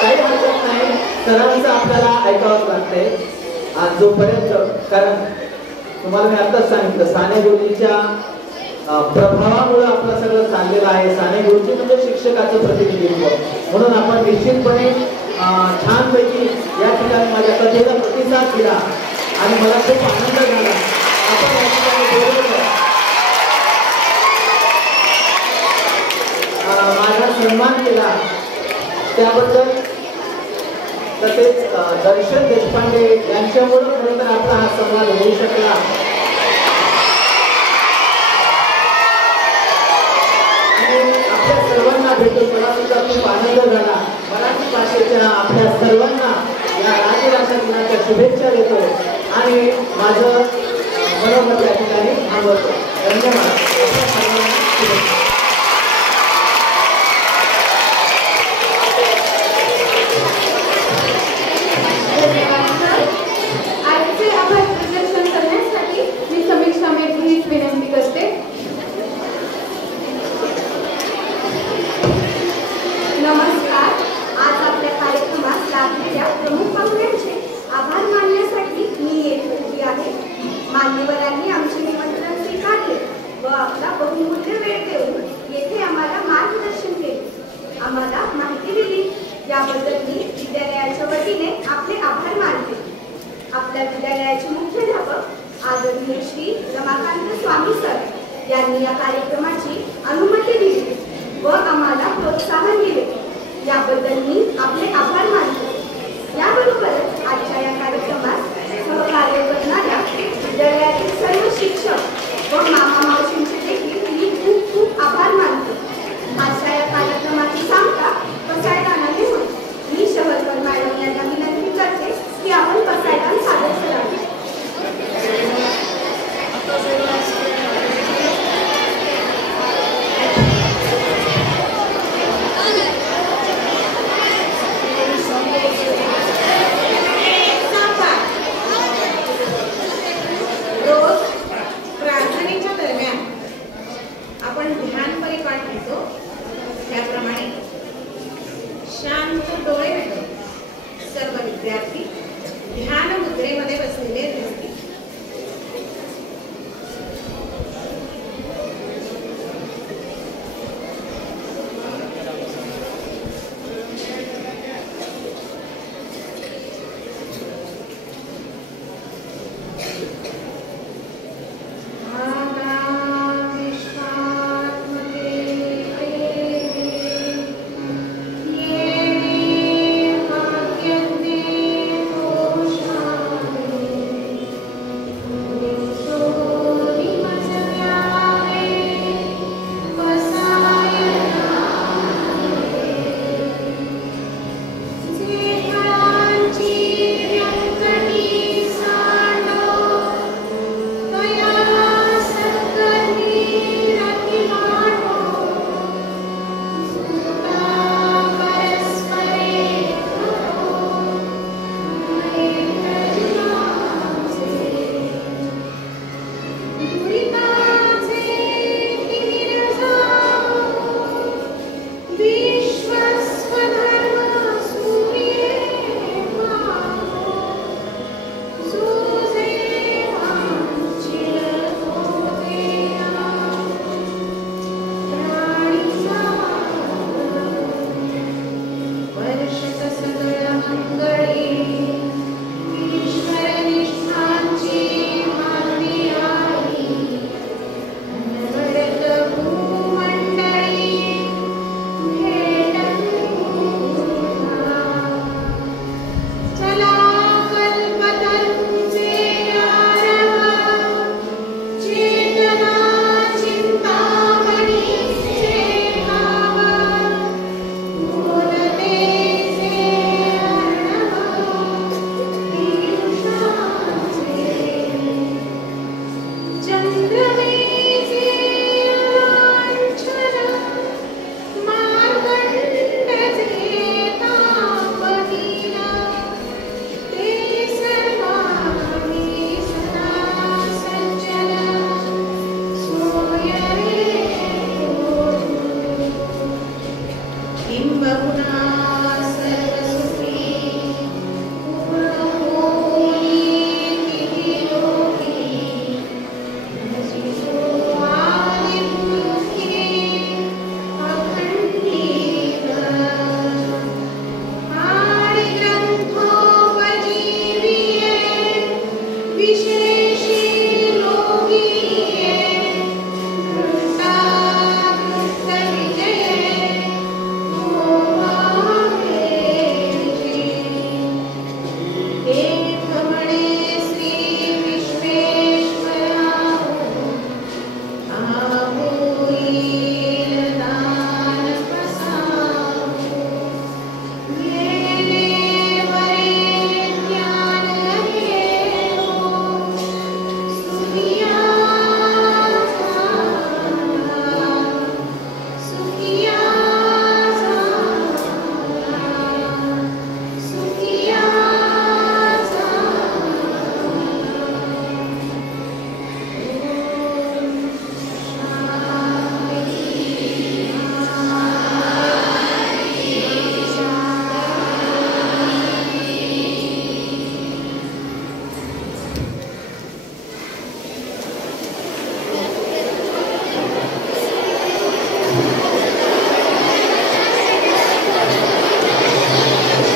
काही हरकत नाही. सरांचं आपल्याला ऐकावंच लागतंय जोपर्यंत. कारण तुम्हाला मी आताच सांगितलं साने गुरुजीच्या प्रभावामुळे आपलं सगळं चाललेलं आहे. साने गुरुजी म्हणजे शिक्षकाचं प्रतिनिधित्व. म्हणून आपण निश्चितपणे छानपैकी या ठिकाणी माझ्या कथेला प्रतिसाद दिला आणि मला खूप आनंद झाला. आपण या ठिकाणी बोलवलं, माझा सन्मान केला त्याबद्दल. तसेच दर्शन देशपांडे यांच्यामुळे खरं तर आपला हा संवाद होऊ शकला. आपल्या सर्वांना भेटून मला सुद्धा खूप आनंद झाला. मराठी भाषेच्या आपल्या सर्वांना या राजभाषा दिनाच्या शुभेच्छा देतो आणि माझं मनोमत या ठिकाणी थांबवतो. धन्यवाद. आजचे आभार प्रदर्शन करण्यासाठी मी समीक्षा मेघ हीच विनंती करते. सरांनी आमचे निमंत्रण स्वीकारले व आपला बहुमूल्य वेळ देऊन येथे आम्हाला मार्गदर्शन केले, आम्हाला माहिती दिली, याबद्दल मी विद्यालयाच्या वतीने आपले आभार मानते. आपल्या विद्यालयाचे मुख्याध्यापक आदरणीय श्री रमाकांत स्वामी सर यांनी या कार्यक्रमाची अनुमती दिली व आम्हाला प्रोत्साहन दिले, याबद्दल मी आपले आभार मानते. याबरोबरच आजच्या या कार्यक्रमात सहकार्य करणाऱ्या विद्यालयातील सर्व शिक्षक व मामा मावशींचे देखील मी खूप खूप आभार मानते. आजच्या या कार्यक्रमाची सांगता पसायदानाने होईल. मी शहरकर मॅडम यांना विनंती करते की आपण पसायदान सादर करावे.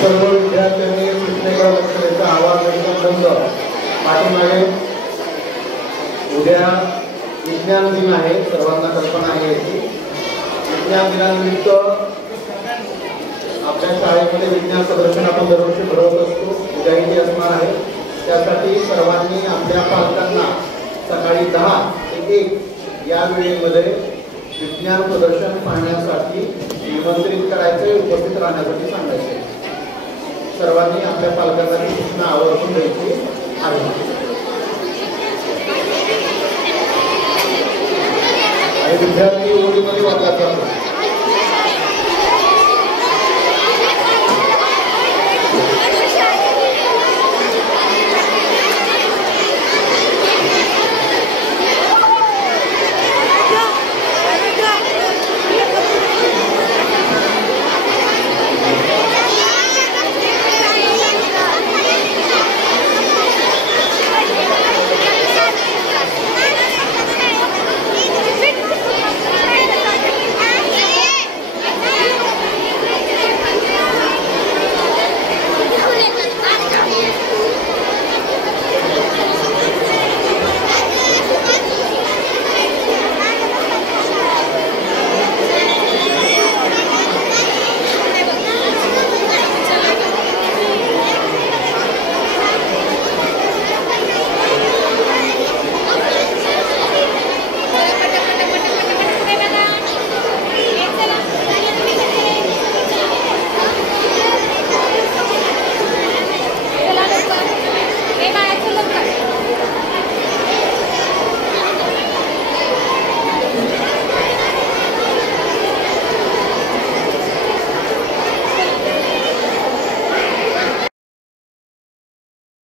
सर्व विद्यार्थ्यांनी सूचनेकडे लक्ष द्यायचं. आवाज एकदम बंद. पाठीमागे उद्या विज्ञान दिन आहे, सर्वांना कल्पना आहे याची. विज्ञान दिनानिमित्त आपल्या शाळेमध्ये विज्ञान प्रदर्शन आपण दरवर्षी भरवत असतो. उद्याही असणार आहे. त्यासाठी सर्वांनी आपल्या पालकांना सकाळी 10 ते 1 या वेळेमध्ये विज्ञान प्रदर्शन पाहण्यासाठी निमंत्रित करायचे, उपस्थित राहण्यासाठी सांगायचे. सर्वांनी आपल्या पालकांना ही सूचना आवर्जून द्यायची आहे. आणि विद्यार्थी ओळीमध्ये वाटला जातो.